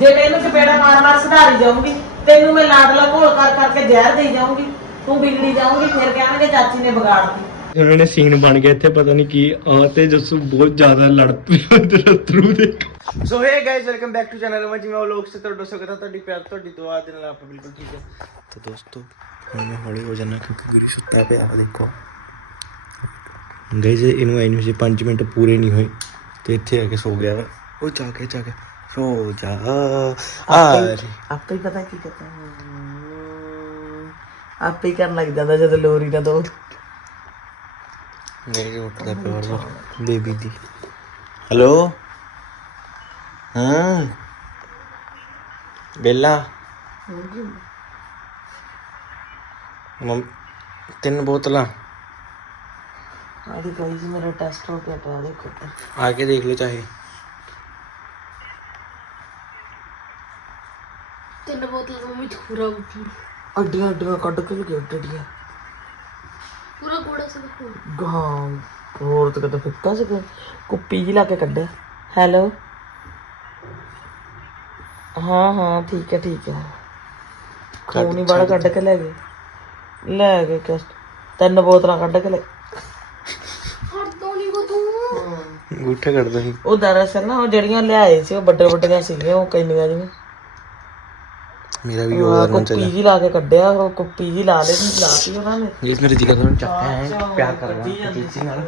ਜੇ ਮੈਂ ਇਹਨੂੰ ਚਪੇੜਾ ਮਾਰ ਮਾਰ ਸੁਧਾਰੀ ਜਾਊਂਗੀ ਤੈਨੂੰ ਮੈਂ ਲਾਡਲਾ ਘੋਲ ਕਰ ਕਰਕੇ ਜ਼ਹਿਰ ਦੇਈ ਜਾਊਂਗੀ ਤੂੰ ਵਿਗੜੀ ਜਾਊਂਗੀ ਫਿਰ ਕਹਿਣਗੇ ਚਾਚੀ ਨੇ ਵਿਗਾੜਤੀ ਉਹਨਾਂ ਨੇ ਸੀਨ ਬਣ ਗਿਆ ਇੱਥੇ ਪਤਾ ਨਹੀਂ ਕੀ ਆ ਤੇ ਜੱਸੂ ਬਹੁਤ ਜ਼ਿਆਦਾ ਲੜ ਪਿਆ ਤੇਰਾ ਥਰੂ ਦੇਖ। So hey guys welcome back to channel ਮੈਂ ਜਿਵੇਂ ਉਹ ਲੋਕ ਸੇ ਤੁਹਾਡਾ ਸਵਾਗਤ ਹੈ ਤੁਹਾਡੀ ਪਿਆਰ ਤੁਹਾਡੀ ਦੁਆ ਦੇ ਨਾਲ ਆਪਾਂ ਬਿਲਕੁਲ ਠੀਕ ਹੈ। ਤਾਂ ਦੋਸਤੋ ਹੁਣ ਮੈਂ ਹੌਲੀ ਹੋ ਜਾਣਾ ਕਿਉਂਕਿ ਗੁਰੀ ਸੁੱਤਾ ਪਿਆ ਆ ਦੇਖੋ। ਗਾਇਸ ਇਹਨੂੰ ਆਈ ਨੂੰ 5 ਮਿੰਟ ਪੂਰੇ ਨਹੀਂ ਹੋਏ ਤੇ ਇੱਥੇ ਆ ਕੇ ਸੋ ਗਿਆ ਵਾ। ਉਹ ਜਾ ਕੇ ਜਾ ਕੇ। ਸੋ ਜਾ। ਆ ਆਪੇ ਹੀ ਪਤਾ ਕੀ ਕਰਦਾ ਆਪੇ ਹੀ ਕਰਨ ਲੱਗ ਜਾਂਦਾ ਜਦੋਂ ਲੋਰੀ ਨਾ ਦੋ। ਮੇਰੇ ਉੱਠਦਾ ਪਿਆ ਵਾ ਬੇਬੀ ਦੀ। ਹੈਲੋ? ਹਾਂ। ਬੇਲਾ। ਮਮ ਤਿੰਨ ਬੋਤਲਾਂ। ਆਦੀ ਗਾਈਸ ਮੇਰਾ ਟੈਸਟ ਹੋ ਗਿਆ ਪਿਆ ਦੇਖੋ। ਆ ਕੇ ਦੇਖ ਲਓ ਚਾਹੇ ਤਿੰਨ ਚ ਪੂਰਾ ਅੱਡੀਆਂ ਅੱਡੀਆਂ ਕੱਢ ਕੇ ਲਗੇ ਅੱਡੀਆਂ ਪੂਰਾ ਕੋੜਾ ਸੀ ਦੇਖੋ। ਗਾਂ ਹੋਰ ਤਾਂ ਕਦੇ ਫਿੱਕਾ ਸੀ ਕੋਈ। ਕੁੱਪੀ ਜੀ ਲਾ ਕੇ ਕੱਢਿਆ। ਹੈਲੋ? ਹਾਂ ਹਾਂ ਠੀਕ ਹੈ ਠੀਕ ਹੈ। ਖੂਨ ਹੀ ਬੜਾ ਕੱਢ ਕੇ ਲੈ ਗਏ। ਲੈ ਗਏ ਕਿਸ? ਤਿੰਨ ਬੋਤਲਾਂ ਕੱਢ ਕੇ ਲੈ। ਗੁੱਠਾ ਕਰਦਾ ਸੀ। ਉਹ ਦਰਅਸਲ ਨਾ ਉਹ ਜਿਹੜੀਆਂ ਲਿਆਏ ਸੀ ਉਹ ਵੱਡੇ ਵੱਡੀਆਂ ਸੀਗੀਆਂ ਉਹ ਕਈਆਂ ਜਿਹੀਆਂ। ਮੇਰਾ ਵੀ ਉਹ ਕੁੱਪੀ ਜੀ ਲਾ ਕੇ ਕੱਢਿਆ ਉਹ ਕੁੱਪੀ ਜੀ ਲਾ ਲਈ ਲਾਤੀ ਉਹਨਾਂ ਨੇ। ਜਿਸ ਮੇਰੇ ਜਿਗਰ ਨੂੰ ਚੱਕਾ ਹੈ ਪਿਆਰ ਕਰਨਾ ਕਿਸੇ ਨਾਲ।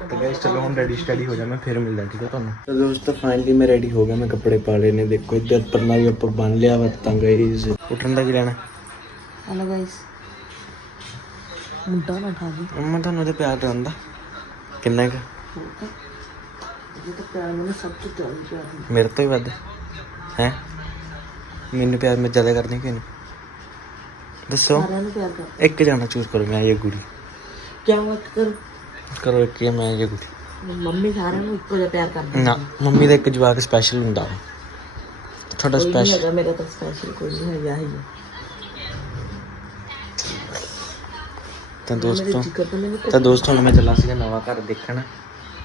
ਤੇ ਗਾਇਸ ਚਲੋ ਹੁਣ ਰੈਡੀ ਸਟੱਡੀ ਹੋ ਜਾ ਮੈਂ ਫਿਰ ਮਿਲਦਾ ਠੀਕ ਹੈ ਤੁਹਾਨੂੰ। ਤਾਂ ਦੋਸਤੋ ਫਾਈਨਲੀ ਮੈਂ ਰੈਡੀ ਹੋ ਗਿਆ ਮੈਂ ਕੱਪੜੇ ਪਾ ਲਏ ਨੇ ਦੇਖੋ ਇੱਧਰ ਪਰਨਾ ਵੀ ਉੱਪਰ ਬੰਨ ਲਿਆ ਵਾ ਤਾਂ ਗਾਇਸ ਉੱਠਣ ਦਾ ਕੀ ਲੈਣਾ? ਹਲੋ ਗਾਇਸ ਮੁੰਡਾ ਨਾ ਖਾ ਜੀ ਮੰਮਾ ਤੁਹਾਨੂੰ ਤੇ ਪਿਆਰ ਕਰਦਾ ਕਿੰਨਾ ਕੁ? ਇਹ ਤਾਂ ਪਿਆਰ ਮੈਨੂੰ ਸਭ ਤੋਂ ਜ਼ਿਆਦਾ ਪਿਆਰ। ਮੇਰੇ ਤੋਂ ਹੀ ਵੱਧ ਹੈ? ਮੈਨੂੰ ਪਿਆਰ ਮੈਂ ਜ਼ਿਆਦਾ ਕਰਦੀ ਕਿ ਨਹੀਂ? ਦੱਸੋ। ਸਾਰਿਆਂ ਨੂੰ ਪਿਆਰ ਕਰ ਇੱਕ ਜਾਣਾ ਚੂਜ਼ ਕਰੋ ਮੈਂ ਇਹ ਗੁੜੀ ਕਿਆ ਮਤ ਕਰ? ਕਰੋ ਇੱਕ ਮੈਂ ਇਹ ਗੁੜੀ ਮੰਮੀ ਸਾਰਿਆਂ ਨੂੰ ਇੱਕੋ ਜਿਹਾ ਪਿਆਰ ਕਰਦੀ ਨਾ ਮੰਮੀ ਦਾ ਇੱਕ ਜਵਾਕ ਸਪੈਸ਼ਲ ਹੁੰਦਾ। ਤੁਹਾਡਾ ਕੋਈ ਨਹੀਂ ਸਪੈਸ਼ਲ ਹੈਗਾ ਮੇਰਾ ਤਾਂ ਸਪੈਸ਼ਲ ਕੋਈ ਨਹੀਂ ਹੈਗਾ ਹੀ ਤਾਂ ਦੋਸਤੋ ਜਿਗਰ ਤਾਂ ਮੈਨੂੰ ਤਾਂ ਦੋਸਤੋ ਹੁਣ ਮੈਂ ਚੱਲਾ ਸੀਗਾ ਨਵਾਂ ਘਰ ਦੇਖਣ।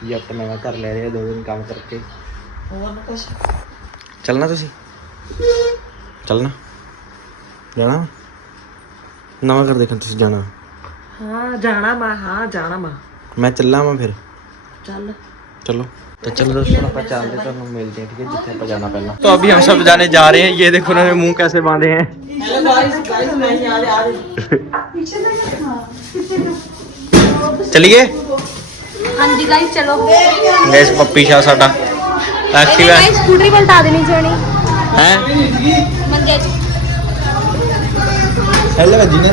ਜੀ ਆਪਾਂ ਨਵਾਂ ਘਰ ਲੈ ਰਹੇ ਆ ਦੋ ਦਿਨ ਕੰਮ ਕਰਕੇ। ਹੋਰ ਨਾ ਕੁਛ ਚੱਲਣਾ ਤੁਸੀਂ? ਚੱਲਣਾ ਜਾਣਾ ਨਵਾਂ ਘਰ ਦੇਖਣ ਤੁਸੀਂ ਜਾਣਾ ਹਾਂ ਜਾਣਾ ਮੈਂ ਹਾਂ ਜਾਣਾ ਮੈਂ ਮੈਂ ਚੱਲਾਂ ਮੈਂ ਫਿਰ ਚੱਲ चलो तो चलो दोस्तों अपन चलते तो हम मिलते हैं ठीक है जिथे अपन जाना पहला तो अभी हम सब जाने जा रहे हैं ये देखो उन्होंने मुंह कैसे बांधे हैं ਹੈਲੋ ਗਾਇਸ ਗਾਇਸ ਮੈਂ ਹੀ ਆ ਰਿਹਾ ਆ चलिए ਹਾਂਜੀ ਗਾਇਸ ਚਲੋ गैस पप्पी शाह साडा एक्टिव है ਗਾਇਸ ਸਕੂਟਰੀ ਪਲਟਾ ਦੇਣੀ ਹੈ? ਮੰਜੇ ਹੈਲੇ ਵੱਜੀ ਨੇ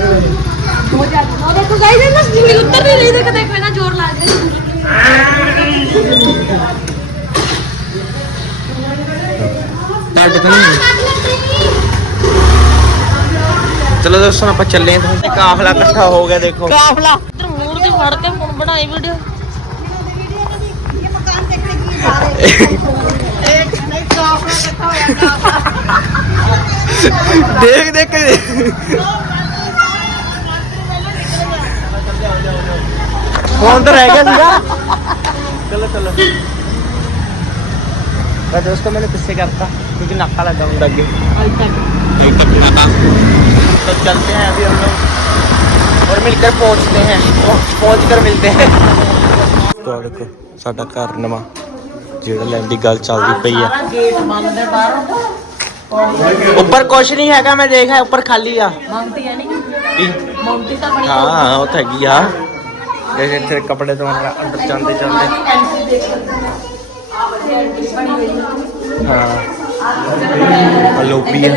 ਹੋ ਜਾ ਉਹ ਦੇਖੋ ਗਾਇਸ ਇਹਨਾਂ ਜਿਵੇਂ ਉੱਤਰ ਨਹੀਂ ਰਹੀ ਦੇਖੋ ਦੇਖੋ ਇਹਨਾਂ ਜ਼ੋਰ ਲਾ ਦੇ ਟੱਟ ਨਹੀਂ। ਚਲੋ ਦੋਸਤੋ ਆਪਾਂ ਚੱਲੇ ਹਾਂ ਤੇ ਕਾਫਲਾ ਇਕੱਠਾ ਹੋ ਗਿਆ ਦੇਖੋ। ਕਾਫਲਾ। ਨੂਰ ਦੀ ਫੜ ਕੇ ਹੁਣ ਬਣਾਈ ਵੀਡੀਓ ਇਹ ਮਕਾਨ ਦੇਖਣੇ ਕੀ ਜਾ ਰਹੇ। देख देख। के फ़ोन तो रह गया सीधा? चलो चलो। पर दोस्तों मैंने किससे करता क्योंकि नक्का लगा हूँ। लगे तो चलते हैं अभी हम लोग। और मिलकर पहुँचते हैं। पहुँच कर मिलते हैं। तो साढ़ा घर नमा ਜਿਹੜਾ ਲੈਣ ਦੀ ਗੱਲ ਚੱਲਦੀ ਪਈ ਆ। ਸਾਰਾ ਗੇਟ ਬੰਦ ਹੈ ਬਾਹਰੋਂ। ਉੱਪਰ ਕੁਛ ਨਹੀਂ ਹੈਗਾ ਮੈਂ ਦੇਖਿਆ ਉੱਪਰ ਖਾਲੀ ਆ। ਮੰਗਤੀ ਹੈ ਨਹੀਂ ਮੰਗਤੀ ਤਾਂ ਬਣੀ ਹਾਂ ਉਹ ਤਾਂ ਹੈਗੀ ਆ। ਜੇ ਇੱਥੇ ਕੱਪੜੇ ਵਾਲਾ ਅੰਦਰ ਜਾਂਦੇ ਜਾਂਦੇ। ਹਾਂ ਹੈ। ਲੋਬੀ ਆ।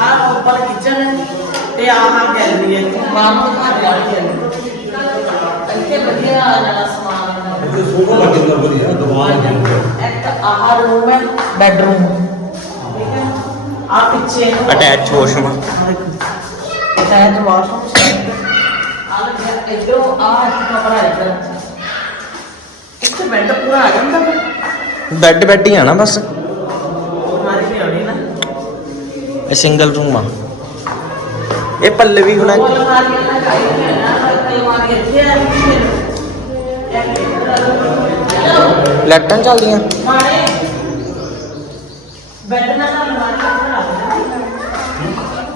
ਆ ਉੱਪਰ ਕਿਚਨ ਹੈ ਤੇ ਆਹ ਗੈਲਰੀ ਹੈ। ਬਾਹਰ ਵਾਲੀ ਗੈਲਰੀ ਇੱਥੇ ਵਧੀਆ ਆ ਜਾਣਾ ਸਮਾਨ ਇੱਕ ਆਹ ਰੂਮ ਹੈ। ਬੈਡਰੂਮ। ਠੀਕ ਹੈ। ਆ ਪਿੱਛੇ ਅਟੈਚ ਵਾਸ਼ਰੂਮ ਅਟੈਚ ਵਾਸ਼ਰੂਮ ਆ ਲੱਗਿਆ ਇਧਰੋਂ ਆ ਕਮਰਾ ਇਧਰ। ਇੱਥੇ ਬੈੱਡ ਪੂਰਾ ਆ ਜਾਂਦਾ ਫਿਰ। ਬੈੱਡ ਬੈੱਡ ਹੀ ਆ ਨਾ ਬਸ। ਮਾਰੀ ਨਹੀਂ ਆਉਣੀ ਨਾ। ਇਹ ਸਿੰਗਲ ਰੂਮ ਆ। ਇਹ ਪੱਲੇ ਵੀ ਹੁਣ। ਉਹ ਅਲਮਾਰੀਆਂ ਨਾ ਚਾਹੀਦੀਆਂ ਨਾ ਤੇ ਅਲਮਾਰੀ ਇੱਥੇ ਆ ਲੈਟਾਂ ਚੱਲਦੀਆਂ। ਮਾਰੇ ਬੈੱਡ ਨਾਲ ਅਲਮਾਰੀ ਅੰਦਰ ਲੱਗ ਜਾਂਦੀ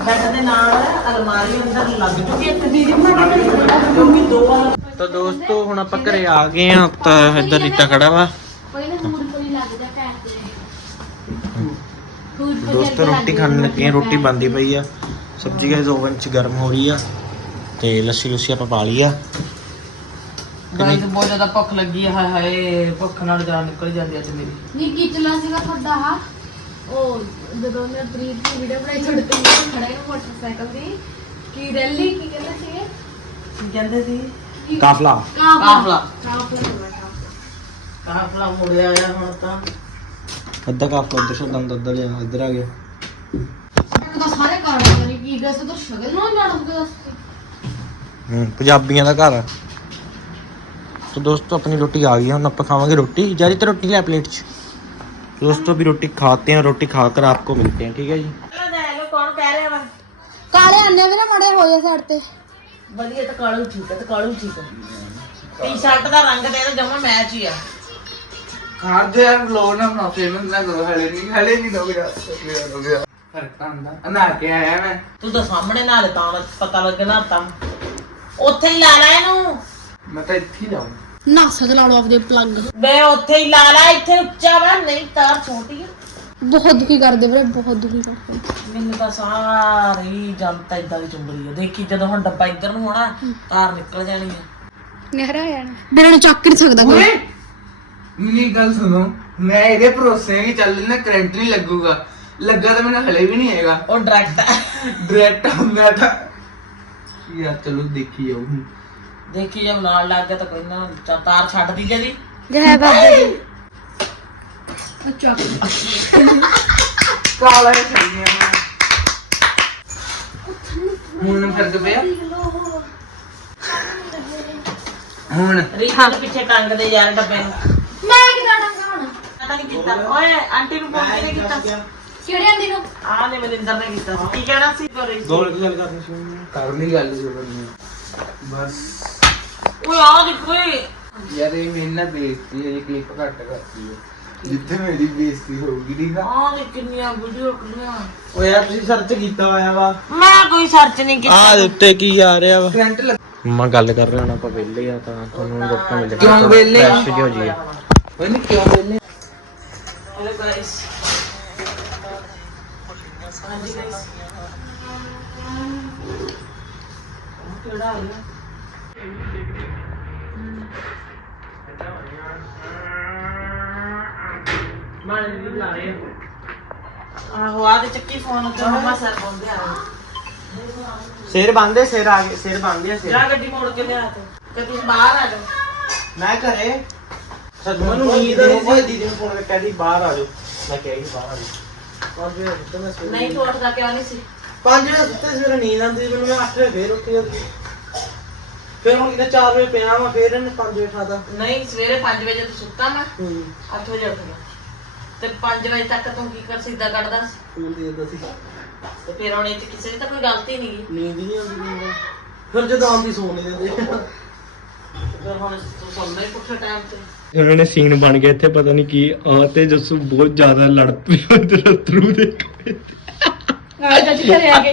ਬੈੱਡ ਦੇ ਨਾਲ ਅਲਮਾਰੀ ਅੰਦਰ ਲੱਗ ਚੁੱਕੀ ਹੈ। ਤੇ ਦੀਦੀ ਬਣਾ ਕੇ ਕਿਉਂਕਿ ਦੋ ਵਾਲਾ ਤਾਂ ਦੋਸਤੋ ਹੁਣ ਆਪਾਂ ਘਰੇ ਆ ਗਏ ਆ ਤਾਂ ਇੱਧਰ ਰੀਤਾ ਖੜਾ ਵਾ। ਦੋਸਤੋ ਰੋਟੀ ਖਾਣ ਲੱਗੇ ਆ ਰੋਟੀ ਬੰਦੀ ਪਈ ਆ। ਸਬਜ਼ੀ ਗਾਇਸ ਓਵਨ ਚ ਗਰਮ ਹੋ ਰਹੀ ਆ। ਤੇ ਲੱਸੀ ਲੁੱਸੀ ਆਪਾਂ ਪਾ ਲਈ ਆ। ਗਾਇਸ ਬਹੁਤ ਜ਼ਿਆਦਾ ਭੁੱਖ ਲੱਗੀ ਹੈ ਹਾਏ ਹਾਏ ਭੁੱਖ ਨਾਲ ਜਾਨ ਨਿਕਲ ਜਾਂਦੀ ਅੱਜ ਮੇਰੀ। ਨੀ ਕਿਚਲਾ ਸੀਗਾ ਤੁਹਾਡਾ ਹਾ। ਉਹ ਜਦੋਂ ਮੈਂ ਪ੍ਰੀਤ ਦੀ ਵੀਡੀਓ ਬਣਾਈ ਤੁਹਾਡੇ ਤੇ ਖੜਾ ਹੈ ਮੋਟਰਸਾਈਕਲ ਦੀ ਕੀ ਰੈਲੀ ਕੀ ਕਹਿੰਦੇ ਸੀਗੇ? ਕੀ ਕਹਿੰਦੇ ਸੀ? ਕਾਫਲਾ। ਕਾਫਲਾ। ਕਾਫਲਾ। ਮੁੜਿਆ ਆਇਆ ਹੁਣ ਤਾਂ। ਅੱਧਾ ਕਾਫਲਾ ਉੱਧਰ ਸ਼ਦਾਂ ਦਾ ਅੱਧਾ ਲਿਆ ਇੱਧਰ ਆ ਗਿਆ। ਮੈਨੂੰ ਤਾਂ ਸਾਰੇ ਕਾਰਨ ਕਰੀ ਕੀ ਗਏ ਤਾਂ ਸ਼ਗਲ ਨੂੰ ਜਾਣਾ ਹੋਊਗਾ ਦੱਸ ਹੂੰ ਪੰਜਾਬੀਆਂ ਦਾ ਘਰ ਆ। तो दोस्तों अपनी रोटी आ गई है हम आप खावांगे रोटी जारी तो रोटी ले प्लेट च दोस्तों भी रोटी खाते हैं रोटी खाकर आपको मिलते हैं ठीक है जी ਕੌਣ ਕਹਿ ਰਿਹਾ ਵਾ ਕਾਲੇ ਅੰਨੇ ਵੀ ਨਾ ਮੜੇ ਹੋਏ ਸਾਡੇ ਤੇ ਵਧੀਆ ਤਾਂ ਕਾਲੂ ਠੀਕ ਹੈ ਤੇ ਕਾਲੂ ਠੀਕ ਹੈ ਟੀ-ਸ਼ਰਟ ਦਾ ਰੰਗ ਤੇ ਇਹਦਾ ਜਮਾ ਮੈਚ ਹੀ ਆ ਖਾਦੇ ਯਾਰ ਲੋਨ ਨਾ ਬਣਾ ਫੇਮਸ ਨਾ ਕਰੋ ਹਲੇ ਨਹੀਂ ਹਲੇ ਨਹੀਂ ਹੋ ਗਿਆ ਹੋ ਗਿਆ ਫਰਕ ਤਾਂ ਹੁੰਦਾ ਨਾ ਕੇ ਆਇਆ ਮੈਂ ਤੂੰ ਤਾਂ ਸਾਹਮਣੇ ਨਾਲ ਤਾਂ ਪਤਾ ਲੱਗਣਾ ਤਾਂ ਉੱਥੇ ਹੀ ਲਾ ਲੈ ਇਹਨੂੰ ਮੈਂ ਤਾਂ ਇੱਥੇ ਹੀ ਜਾਊਂ ਨਾਸਾ ਚਲਾ ਲਓ ਆਪਦੇ ਪਲੱਗ ਬੇ ਉੱਥੇ ਹੀ ਲਾ ਲੈ ਇੱਥੇ ਉੱਚਾ ਵਾ ਨਹੀਂ ਤਾਰ ਛੋਟੀ ਆ। ਬਹੁਤ ਦੁਖੀ ਕਰਦੇ ਵੀਰੇ ਬਹੁਤ ਦੁਖੀ ਕਰਦੇ। ਮੈਨੂੰ ਤਾਂ ਸਾਰੀ ਜਨਤਾ ਇਦਾਂ ਦੀ ਚੁੰਬੜੀ ਆ। ਦੇਖੀ ਜਦੋਂ ਹੁਣ ਡੱਬਾ ਇੱਧਰ ਨੂੰ ਹੋਣਾ ਤਾਰ ਨਿਕਲ ਜਾਣੀ ਆ। ਨਹਿਰਾ ਜਾਣਾ। ਵੀਰੇ ਨੂੰ ਚੱਕ ਨਹੀਂ ਸਕਦਾ ਕੋਈ। ਮੇਰੀ ਗੱਲ ਸੁਣੋ ਮੈਂ ਇਹਦੇ ਭਰੋਸੇ ਨਹੀਂ ਚੱਲ ਨਾ ਕਰੰਟ ਨਹੀਂ ਲੱਗੂਗਾ। ਲੱਗਾ ਤਾਂ ਮੈਨੂੰ ਹਲੇ ਵੀ ਨਹੀਂ ਹੈਗਾ। ਉਹ ਡਾਇਰੈਕਟ ਡਾਇਰੈਕਟ ਮੈਂ ਤਾਂ ਯਾਰ ਚਲੋ ਦੇਖੀ ਜਾਊ ਦੇਖੀ ਜਦ ਨਾਲ ਲੱਗ ਗਿਆ ਤਾਂ ਕੋਈ ਨਾ ਤਾਰ ਛੱਡ ਦੀ ਜਦੀ ਜੈ ਬਾਬਾ ਜੀ ਕਾਲਾ ਹੀ ਹੁਣ ਫ਼ਰਕ ਪਿਆ ਹੁਣ ਰੀਤ ਪਿੱਛੇ ਟੰਗ ਦੇ ਯਾਰ ਡੱਬੇ ਨੂੰ ਮੈਂ ਕਿਦਾਂ ਡੰਗਾ ਹੁਣ ਪਤਾ ਨਹੀਂ ਕੀਤਾ ਓਏ ਆਂਟੀ ਨੂੰ ਫੋਨ ਕਿਹਨੇ ਕੀਤਾ ਕਿਹੜੇ ਆਂਦੀ ਓਏ ਆ ਦੇਖੋ ਇਹ ਯਾਰ ਇਹ ਮੇਰੀ ਨਾ ਬੇਇੱਜ਼ਤੀ ਹੈ ਇਹ ਕਲਿੱਪ ਘੱਟ ਕਰਦੀ ਹੈ। ਜਿੱਥੇ ਮੇਰੀ ਬੇਇੱਜ਼ਤੀ ਹੋਊਗੀ ਨਹੀਂ ਨਾ ਆ ਦੇਖ ਕਿੰਨੀਆਂ ਵੀਡੀਓ ਕਿੰਨੀਆਂ ਓ ਯਾਰ ਤੁਸੀਂ ਸਰਚ ਕੀਤਾ ਹੋਇਆ ਵਾ। ਮੈਂ ਕੋਈ ਸਰਚ ਨਹੀਂ ਕੀਤਾ। ਦੇ ਉੱਤੇ ਕੀ ਆ ਰਿਹਾ ਵਾ? ਕਰੰਟ ਲੱਗ ਮੈਂ ਗੱਲ ਕਰ ਰਿਹਾ ਹਾਂ ਆਪਾਂ ਵਿਹਲੇ ਆ ਤਾਂ ਤੁਹਾਨੂੰ ਲੋਕਾਂ ਮਿਲ ਜਾਣਾ ਕਿਉਂ ਵਿਹਲੇ ਆ ਹੋ ਜੀ ਓਏ ਨਹੀਂ ਕਿਉਂ ਵਿਹਲੇ? ਹੈਲੋ ਗਾਇਸ ਹਾਂਜੀ ਗਾਇਸ ਕਿਹੜਾ ਆ ਰਿਹਾ? ਆਹੋ ਆ ਤੇ ਚੱਕੀ ਫੋਨ ਉੱਤੇ ਮੰਮਾ ਸਰ ਬੋਲਦੇ ਆ। ਸਿਰ ਬੰਦੇ ਸਿਰ ਆ ਗਏ ਸਿਰ ਬੰਦੇ ਸਿਰ। ਜਾ ਗੱਡੀ ਮੋੜ ਕੇ ਲਿਆ ਤੇ ਤੇ ਤੁਸੀਂ ਬਾਹਰ ਆ ਜਾਓ। ਮੈਂ ਘਰੇ। ਸੱਚ ਮੈਨੂੰ ਨੀਂਦ ਆ ਰਹੀ ਸੀ। ਦੀਦੀ ਨੂੰ ਫੋਨ ਕਰਕੇ ਕਹਿੰਦੀ ਬਾਹਰ ਆ ਜਾਓ। ਮੈਂ ਕਿਹਾ ਜੀ ਬਾਹਰ ਆ ਜਾਓ। ਪੰਜ ਵਜੇ ਸੁੱਤੇ ਮੈਂ ਸਵੇਰੇ ਨਹੀਂ ਤੂੰ ਉੱਠਦਾ ਕਿਉਂ ਨਹੀਂ ਸੀ? ਪੰਜ ਵਜੇ ਸੁੱਤੇ ਸੀ ਮੈਨੂੰ ਨੀਂਦ ਆਉਂਦੀ ਸੀ ਮੈਨੂੰ ਮੈਂ 8 ਵਜੇ ਫੇਰ ਉੱਠ ਗਿਆ ਸੀ ਫਿਰ ਹੁਣ ਕਿਤੇ 4 ਵਜੇ ਪਿਆ ਮੈਂ ਫੇਰ ਇਹਨੇ 5 ਵਜੇ ਖਾਦਾ ਨਹੀਂ ਸਵੇਰੇ 5 ਵਜੇ ਤੂੰ ਸੁੱਤਾ ਮੈਂ। ਹੂੰ। 8 ਵਜੇ ਉੱਠ ਗਿਆ। ਤੇ 5 ਵਜੇ ਤੱਕ ਤੂੰ ਕੀ ਕਰ ਸਿੱਧਾ ਕੱਢਦਾ ਸੀ? ਫੋਨ ਦੇ ਦਿੱਤਾ ਸੀ। ਤੇ ਫਿਰ ਹੁਣ ਇਹ 'ਚ ਕਿਸੇ ਦੀ ਤਾਂ ਕੋਈ ਗਲਤੀ ਨਹੀਂ ਗਈ ਨੀਂਦ ਹੀ ਨਹੀਂ ਆਉਂਦੀ ਮੈਨੂੰ ਫਿਰ ਜਦੋਂ ਆਉਂਦੀ ਸੌ ਨਹੀਂ ਦਿੰਦੇ। ਫਿਰ ਹੁਣ ਤੂੰ ਸੌਂਦਾ ਹੀ ਪੁੱਠੇ ਟਾਈਮ ਤੇ। ਉਹਨਾਂ ਨੇ ਸੀਨ ਬਣ ਗਿਆ ਇੱਥੇ ਪਤਾ ਨਹੀਂ ਕੀ। ਆ ਤੇ ਜੱਸੂ ਬਹੁਤ ਜ਼ਿਆਦਾ ਲੜ ਪਈ ਤੇਰਾ ਥਰੂ ਕੇ। ਆਹ ਚਾਚੀ ਘਰੇ ਆ ਗਏ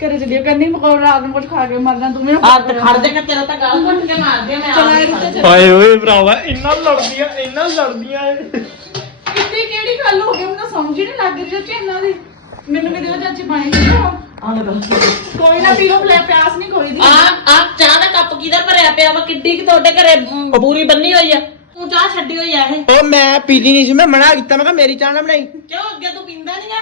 ਘਰੇ ਚੱਲਿਓ ਕਰਨੀ ਮਕੌੜ ਰਾਤ ਨੂੰ ਕੁਝ ਖਾ ਕੇ ਮਰਨਾ ਤੂੰ ਵੀ ਨਾ ਆ ਤੇ ਖੜ ਜਾਏਗਾ ਤੇਰਾ ਤਾਂ ਗਾਲ ਘੁੱਟ ਕੇ ਮਾਰ ਦੇ ਮੈਂ ਆ ਨਹੀਂ ਹਾਏ ਓਏ ਭਰਾਵਾ ਇੰਨਾ ਲੜਦੀਆਂ ਇੰਨਾ ਲੜਦੀਆਂ ਏ ਕਿੱਡੀ ਕਿਹੜੀ ਗੱਲ ਹੋ ਗਈ? ਮੈਨੂੰ ਸਮਝ ਹੀ ਨਹੀਂ ਲੱਗ ਰਹੀ ਚਾਚੀ ਇਹਨਾਂ ਦੀ। ਮੈਨੂੰ ਵੀ ਦਿਓ ਚਾਚੀ ਪਾਣੀ ਦੇ ਕੋਈ ਨਾ ਪੀਓ ਲੈ ਪਿਆਸ ਨਹੀਂ ਕੋਈ ਦੀ। ਆ ਆ ਚਾਹ ਦਾ ਕੱਪ ਕਿਹਦਾ ਭਰਿਆ ਪਿਆ ਵਾ? ਕਿੱਡੀ ਕਿ ਤੁਹਾਡੇ ਘਰੇ ਮ, ਬੂਰੀ ਬੰਨੀ ਹੋਈ ਆ? ਤੂੰ ਚਾਹ ਛੱਡੀ ਹੋਈ ਆ ਇਹ। ਉਹ ਮੈਂ ਪੀਦੀ ਨਹੀਂ ਸੀ ਮੈਂ ਮਨਾ ਕੀਤਾ ਮੈਂ ਕਿਹਾ ਮੇਰੀ ਚਾਹ ਨਾ ਬਣਾਈ। ਕਿਉਂ? ਅੱਗੇ ਤੂੰ ਪੀਂਦਾ ਨਹੀਂ ਆ?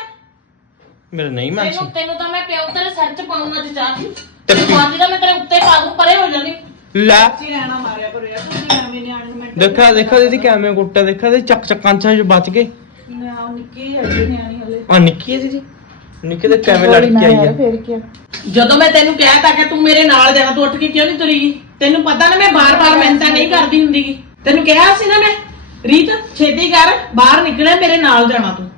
ਮੇਰਾ ਨਹੀਂ ਮੈਂ ਤੈਨੂੰ ਤੈਨੂੰ ਤਾਂ ਮੈਂ ਪਿਓ ਤੇਰੇ ਸਿਰ 'ਚ ਪਾਉਂਗਾ ਅੱਜ ਚਾਹ ਤੇ ਪਾਣੀ ਦਾ ਮੈਂ ਤੇਰੇ ਉੱਤੇ ਪਾ ਦੂੰ ਪਰੇ ਹੋ ਜਾਣੀ ਲੈ। ਰਹਿਣਾ ਮਾਰਿਆ ਕਰੋ ਯਾਰ ਤੁਸੀਂ ਐਵੇਂ ਨਿਆਣੇ ਨੂੰ ਮਿੰਟ ਦੇਖਾ ਦੇਖਾ ਦੀਦੀ ਕਿਵੇਂ ਕੁੱਟਿਆ ਦੇਖਾ ਤੇ ਚੱਕ ਚੱਕ ਕਾਂਚਾਂ ਚ ਬਚ ਗਏ। ਨਿਆ ਨਿੱਕੀ ਹੈਗੀ ਨਿਆਣੀ ਹਲੇ। ਆ ਨਿੱਕੀ ਹੈ ਦੀਦੀ। ਨਿੱਕੀ ਤੇ ਕਿਵੇਂ ਲੜ ਕੇ ਆਈ ਆ। ਫੇਰ ਕੀ ਜਦੋਂ ਮੈਂ ਤੈਨੂੰ ਕਿਹਾ ਤਾਂ ਕਿ ਤੂੰ ਮੇਰੇ ਨਾਲ ਜਾਣਾ ਤੂੰ ਉੱਠ ਕੇ ਕਿਉਂ ਨਹੀਂ ਤੁਰੀ? ਤੈਨੂੰ ਪਤਾ ਨਾ ਮੈਂ ਬਾਰ-ਬਾਰ ਮਿਹਨਤਾਂ ਨਹੀਂ ਕਰਦੀ ਹੁੰਦੀਗੀ ਤੈਨੂੰ ਕਿਹਾ ਸੀ ਨਾ ਮੈਂ ਰੀਤ ਛੇਤੀ ਕਰ ਬਾਹਰ ਨਿਕਲੇ ਮੇਰੇ ਨਾਲ ਜਾਣਾ ਤੂੰ।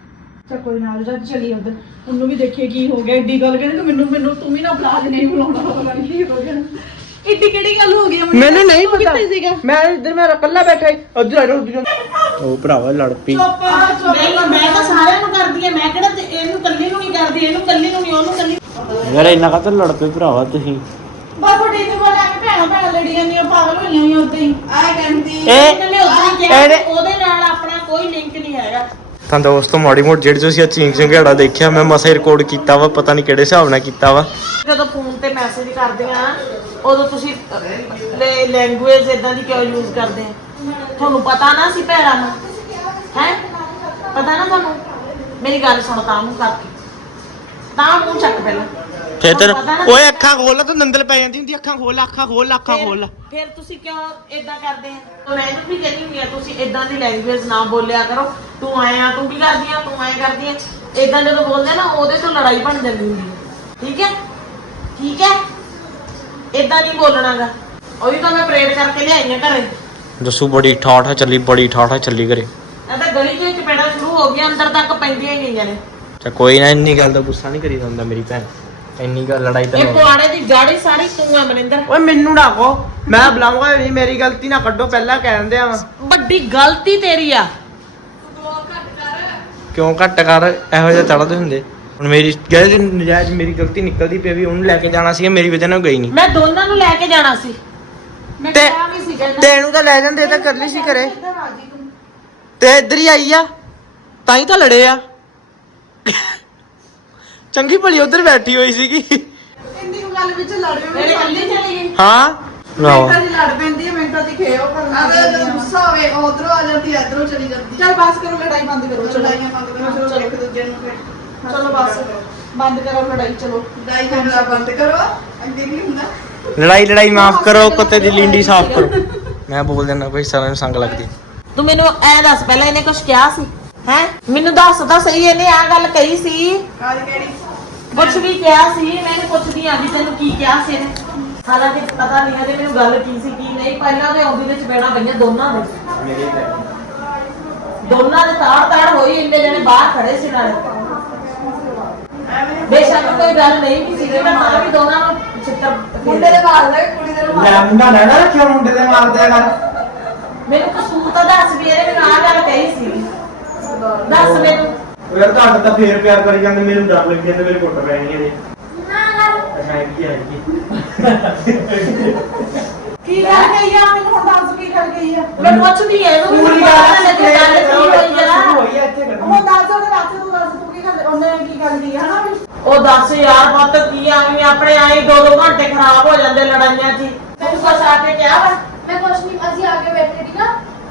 ਚਾ ਕੋਈ ਨਾਲ ਜਾ ਚਲੀ ਉਧਰ। ਉਹਨੂੰ ਵੀ ਦੇਖੀਏ ਕੀ ਹੋ ਗਿਆ ਏਡੀ ਗੱਲ ਕਹਿੰਦੇ ਕਿ ਮੈਨੂੰ ਮੈਨੂੰ ਤੂੰ ਵੀ ਨਾ ਬੁਲਾ ਦੇ ਨਹੀਂ ਬੁਲਾਉਣਾ ਪਤਾ ਨਹੀਂ ਕੀ ਹੋ ਗਿਆ। ਇੱਡੀ ਕਿਹੜੀ ਗੱਲ ਹੋ ਗਈ ਅਮਨ ਮੈਨੂੰ ਨਹੀਂ ਪਤਾ। ਕਿੱਥੇ ਸੀਗਾ? ਮੈਂ ਇੱਧਰ ਮੈਂ ਇਕੱਲਾ ਬੈਠਾ ਹੀ ਉਧਰ ਆਇਓ ਉਹ ਭਰਾਵਾ ਲੜ ਪਈ। ਚੁੱਪ ਨਹੀਂ ਮੈਂ ਤਾਂ ਸਾਰਿਆਂ ਨੂੰ ਕਰਦੀ ਆ ਮੈਂ ਕਿਹੜਾ ਤੇ ਇਹਨੂੰ ਕੱਲੀ ਨੂੰ ਨਹੀਂ ਕਰਦੀ ਇਹਨੂੰ ਕੱਲੀ ਨੂੰ ਨਹੀਂ ਉਹਨੂੰ ਕੱਲੀ ਯਾਰ ਇੰਨਾ ਕਾਹਤੋਂ ਲੜ ਪਈ ਭਰਾਵਾ ਤੁਸੀਂ? ਬਸ ਤੁਹਾਡੇ ਦੇ ਕੋਲ ਆ ਕੇ ਭੈਣਾ ਭੈਣਾ ਲੜੀ ਜਾਂਦੀਆਂ ਪਾਗਲ ਹੋਈਆਂ ਹੋਈਆਂ ਉਦਾਂ ਹੀ। ਆ ਕਹਿੰਦੀ ਇਹ ਇਹਨੇ ਮੈਂ ਉਦੋਂ ਹੀ ਕਿਹਾ ਕਿ ਉਹਦੇ ਨਾਲ ਆਪਣਾ ਕੋਈ ਲਿੰਕ ਨਹੀਂ ਹੈਗਾ। ਤਾਂ ਦੋਸਤੋ ਮਾੜੀ ਮੋਟੀ ਜਿਹੜੀ ਤੁਸੀਂ ਇਹ ਚਿੰਗ ਚਿੰਗੜਾ ਦੇਖਿਆ ਮੈਂ ਮਸਾ ਰਿਕਾਰਡ ਕੀਤਾ ਵਾ ਪਤਾ ਨਹੀਂ ਕਿਹੜੇ ਹਿਸਾਬ ਨਾਲ ਕੀਤਾ ਵਾ। ਜਦੋਂ ਫੋਨ ਤੇ ਮੈਸੇਜ ਕਰਦੇ ਆ ਉਦੋਂ ਤੁਸੀਂ ਲੈਂਗੁਏਜ ਇਦਾਂ ਦੀ ਕਿਉਂ ਯੂਜ਼ ਕਰਦੇ ਆ ਤੁਹਾਨੂੰ ਪਤਾ ਨਾ ਸੀ ਭੈਣਾਂ ਨੂੰ? ਹੈ? ਪਤਾ ਨਾ ਤੁਹਾਨੂੰ? ਮੇਰੀ ਗੱਲ ਸੁਣ ਤਾਂ ਮੂੰਹ ਕਰਕੇ ਤਾਂ ਮੂੰਹ ਚੱਕ ਪਹਿਲਾਂ। ਫੇਰ ਤੇਰੇ ਤੁਹਾਨੂੰ ਪਤਾ ਨਾ- ਓਏ ਅੱਖਾਂ ਖੋਲ ਤੂੰ ਨੰਦਲ ਪੈ ਜਾਂਦੀ ਹੁੰਦੀ ਅੱਖਾਂ ਖੋਲ ਅੱਖਾਂ ਖੋਲ ਅੱਖਾਂ ਖੋਲ। ਫਿਰ ਤੁਸੀਂ ਕਿਉਂ ਇਦਾਂ ਕਰਦੇ ਆ ਮੈਂ ਵੀ ਕਹਿੰਦੀ ਹੁੰਦੀ ਆ ਤੁਸੀਂ ਇਦਾਂ ਦੀ ਲੈਂਗੁਏਜ ਨਾ ਬੋਲਿਆ ਕਰੋ। ਤੂੰ ਆਇਆ ਤੂੰ ਵੀ ਕਰਦੀ ਆ? ਤੂੰ ਐ ਕਰਦੀ ਆ। ਇਦਾਂ ਜਦੋਂ ਬੋਲਦੇ ਨਾ ਉਹਦੇ ਤੋਂ ਲੜਾਈ ਬਣ ਜਾਂਦੀ ਹੁੰਦੀ ਠੀਕ ਹੈ? ਠੀਕ ਹੈ? ਇਦਾਂ ਨਹੀਂ ਬੋਲਣਾਗਾ। ਉਹੀ ਤਾਂ ਮੈਂ ਪ੍ਰੇਡ ਕਰਕੇ ਲਿਆਈ ਆ ਘਰੇ। ਜੱਸੂ ਬੜੀ ਠਾਠਾ ਚੱਲੀ ਬੜੀ ਠਾਠਾ ਚੱਲੀ ਘਰੇ। ਇਹ ਤਾਂ ਗਲੀ ਚ ਚਪੇੜਾ ਸ਼ੁਰੂ ਹੋ ਗਿਆ ਅੰਦਰ ਤੱਕ ਪੈਂਦੀਆਂ ਹੀ ਗਈਆਂ ਨੇ। ਚਾ ਕੋਈ ਨਾ ਇੰਨੀ ਗੱਲ ਦਾ ਗੁੱਸਾ ਨਹੀਂ ਕਰੀ ਹੁੰਦਾ ਮੇਰੀ ਭੈਣ। ਇੰਨੀ ਗੱਲ ਲੜਾਈ ਤਾਂ ਇਹ ਪੁਆੜੇ ਦੀ ਜਾੜੀ ਸਾਰੀ ਤੂੰ ਆ ਮਨਿੰਦਰ। ਓਏ ਮੈਨੂੰ ਨਾ ਕਹੋ ਮੈਂ ਬੁਲਾਉਂਗਾ ਵੀ ਮੇਰੀ ਗਲਤੀ ਨਾ ਕੱਢੋ ਪਹਿਲਾਂ ਕਹਿ ਦਿੰਦੇ ਆ ਵੱਡੀ ਗਲਤੀ ਤੇਰੀ ਆ। ਕਿਉਂ ਘੱਟ ਕਰ? ਇਹੋ ਜਿਹਾ ਚੜਦੇ ਹੁੰਦੇ। ਹੁਣ ਮੇਰੀ ਗੈਰ ਨਜਾਇਜ਼ ਮੇਰੀ ਗਲਤੀ ਨਿਕਲਦੀ ਪਈ ਵੀ ਉਹਨੂੰ ਲੈ ਕੇ ਜਾਣਾ ਸੀ ਮੇਰੀ ਵਜ੍ਹਾ ਨਾਲ ਗਈ ਨਹੀਂ। ਮੈਂ ਦੋਨਾਂ ਨੂੰ ਲੈ ਕੇ ਜਾਣਾ ਸੀ। ਮੈਂ ਤੇ ਕਿਹਾ ਵੀ ਸੀਗਾ ਤੇ ਇਹਨੂੰ ਤਾਂ ਲੈ ਜਾਂਦੇ ਤਾਂ ਕਰ ਲਈ ਸੀ ਘਰੇ। ਤੇ। ਇੱਧਰ ਹੀ ਆਈ ਆ ਤਾਂ ਹੀ ਤਾਂ ਲੜੇ ਆ। ਚੰਗੀ ਭਲੀ ਉਧਰ ਬੈਠੀ ਹੋਈ ਸੀਗੀ। ਇੰਨੀ ਕੁ ਗੱਲ ਵਿੱਚ ਲੜ ਪਏ ਮੇਰੇ ਕੱਲੀ ਚਲੀ ਗਈ। ਹਾਂ। ਲਓ। ਮਿੰਟਾਂ ਦੀ ਲੜ ਪੈਂਦੀ ਹੈ ਮਿੰਟਾਂ ਦੀ ਖੇਓ ਪਰ ਅਗਰ ਜਦੋਂ ਗੁੱਸਾ ਹੋਵੇ ਉਧਰੋਂ ਆ ਜਾਂਦੀ ਹੈ ਇਧਰੋਂ ਚਲੀ ਜਾਂਦੀ ਚਲ ਬਸ ਕਰੋ ਲੜਾਈ ਬੰਦ ਕਰੋ ਚਲੋ। ਲੜਾਈਆਂ ਬੰਦ ਕਰੋ ਚਲੋ ਇੱਕ ਦੂਜੇ ਨੂੰ ਫਿਰ। ਚਲੋ ਬਸ ਬੰਦ ਕਰੋ ਲੜਾਈ ਚਲੋ। ਲੜਾਈ ਝਗੜਾ ਬੰਦ ਕਰੋ ਅੱਗੇ ਕੀ ਹੁੰਦਾ। ਲੜਾਈ ਲੜਾਈ ਮਾਫ ਕਰੋ ਕੁੱਤੇ ਦੀ ਲਿੰਡੀ ਸਾਫ਼ ਕਰੋ। ਮੈਂ ਬੋਲ ਦਿੰਦਾ ਕੋਈ ਸਾਰਿਆਂ ਨੂੰ ਸੰਗ ਲੱਗਦੀ। ਤੂੰ ਮੈਨੂੰ ਐ ਦੱਸ ਪਹਿਲਾਂ ਇਹਨੇ ਕੁਝ ਕਿਹਾ ਸੀ? ਹੈ? ਮੈਨੂੰ ਦੱਸ ਤਾਂ ਸਹੀ ਇਹਨੇ ਆ ਗੱਲ ਕਹੀ ਸੀ। ਕਾਲ ਕਿਹੜੀ? ਕੁਝ ਵੀ ਕਿਹਾ ਸੀ ਮੈਂ ਇਹਨੂੰ ਪੁੱਛਦੀ ਆ ਵੀ ਤੈਨੂੰ ਕੀ ਕਿਹਾ ਸੀ ਇਹਨੇ। ਹਾਲਾਂਕਿ ਪਤਾ ਨਹੀਂ ਹੈ ਤੇ ਮੈਨੂੰ ਗੱਲ ਕੀ ਸੀ ਕੀ ਨਹੀਂ। ਪਹਿਲਾਂ ਤੇ ਆਉਂਦੀ ਦੇ ਚਪੇੜਾ ਪਈਆਂ ਦੋਨਾਂ ਦੇ। ਦੋਨਾਂ ਦੇ ਤਾੜ ਤਾੜ ਹੋਈ ਇੰਨੇ ਜਣੇ ਬਾਹਰ ਖੜੇ ਸੀ ਨਾਲੇ। ਬੇਸ਼ੱਕ ਕੋਈ ਗੱਲ ਨਹੀਂ ਵੀ ਸੀ ਮੈਂ ਤਾਂ ਵੀ ਦੋਨਾਂ ਨੂੰ ਛਿੱਤਰ ਮੁੰਡੇ ਦੇ ਮਾਰ ਲੈ ਕੁੜੀ ਦੇ ਲੈ ਮੁੰਡਾ ਨਾ ਨਾ ਰੱਖਿਆ ਮੁੰਡੇ ਦੇ ਮਾਰਦੇ ਕਰ ਮੈਨੂੰ ਕਸੂਰ ਤਾਂ ਦੱਸ ਵੀ ਇਹਨੇ ਮੈਨੂੰ ਆਹ ਗੱਲ ਕਹੀ ਸੀ। ਦੱਸ ਮੈਨੂੰ। ਯਾਰ ਤੁਹਾਡਾ ਤਾਂ ਫੇਰ ਪਿਆਰ ਕਰੀ ਜਾਂਦੇ ਮੈਨੂੰ ਡਰ ਲੱਗ ਜਾਂਦਾ ਮੇਰੇ ਕੁੱਟ ਪੈਣੀ ਇਹਦੇ। ਮੈਂ ਕੀ ਹੈ ਕੀ? ਕੀ ਗੱਲ ਕਹੀ ਆ? ਮੈਨੂੰ ਹੁਣ ਦੱਸ ਕੀ ਗੱਲ ਕਹੀ ਆ? ਮੈਂ ਪੁੱਛਦੀ ਐ ਇਹਨੂੰ ਪੂਰੀ ਗੱਲ ਗੱਲ ਹੋਈ ਜਰਾ ਹੋਈ ਆ ਇੱਥੇ ਕਰ ਉਹ ਦੱਸ ਉਹਦੇ ਦੱਸ ਤੂੰ ਦੱਸ। ਗੱਲ ਉਹਨੇ ਕੀ ਗੱਲ ਕੀ ਹਨਾ ਵੀ? ਉਹ ਦੱਸ ਯਾਰ ਪੁੱਤ ਕੀ ਆਵੀਂ ਆਪਣੇ ਆਏ ਦੋ ਦੋ ਘੰਟੇ ਖਰਾਬ ਹੋ ਜਾਂਦੇ ਲੜਾਈਆਂ 'ਚ। ਤੈਨੂੰ ਕੁਛ ਆ ਕੇ ਕਿਹਾ ਵਾ? ਮੈਂ ਕੁਛ ਨਹੀਂ ਅਸੀਂ ਆ ਕੇ ਬੈਠੇ ਸੀ ਨਾ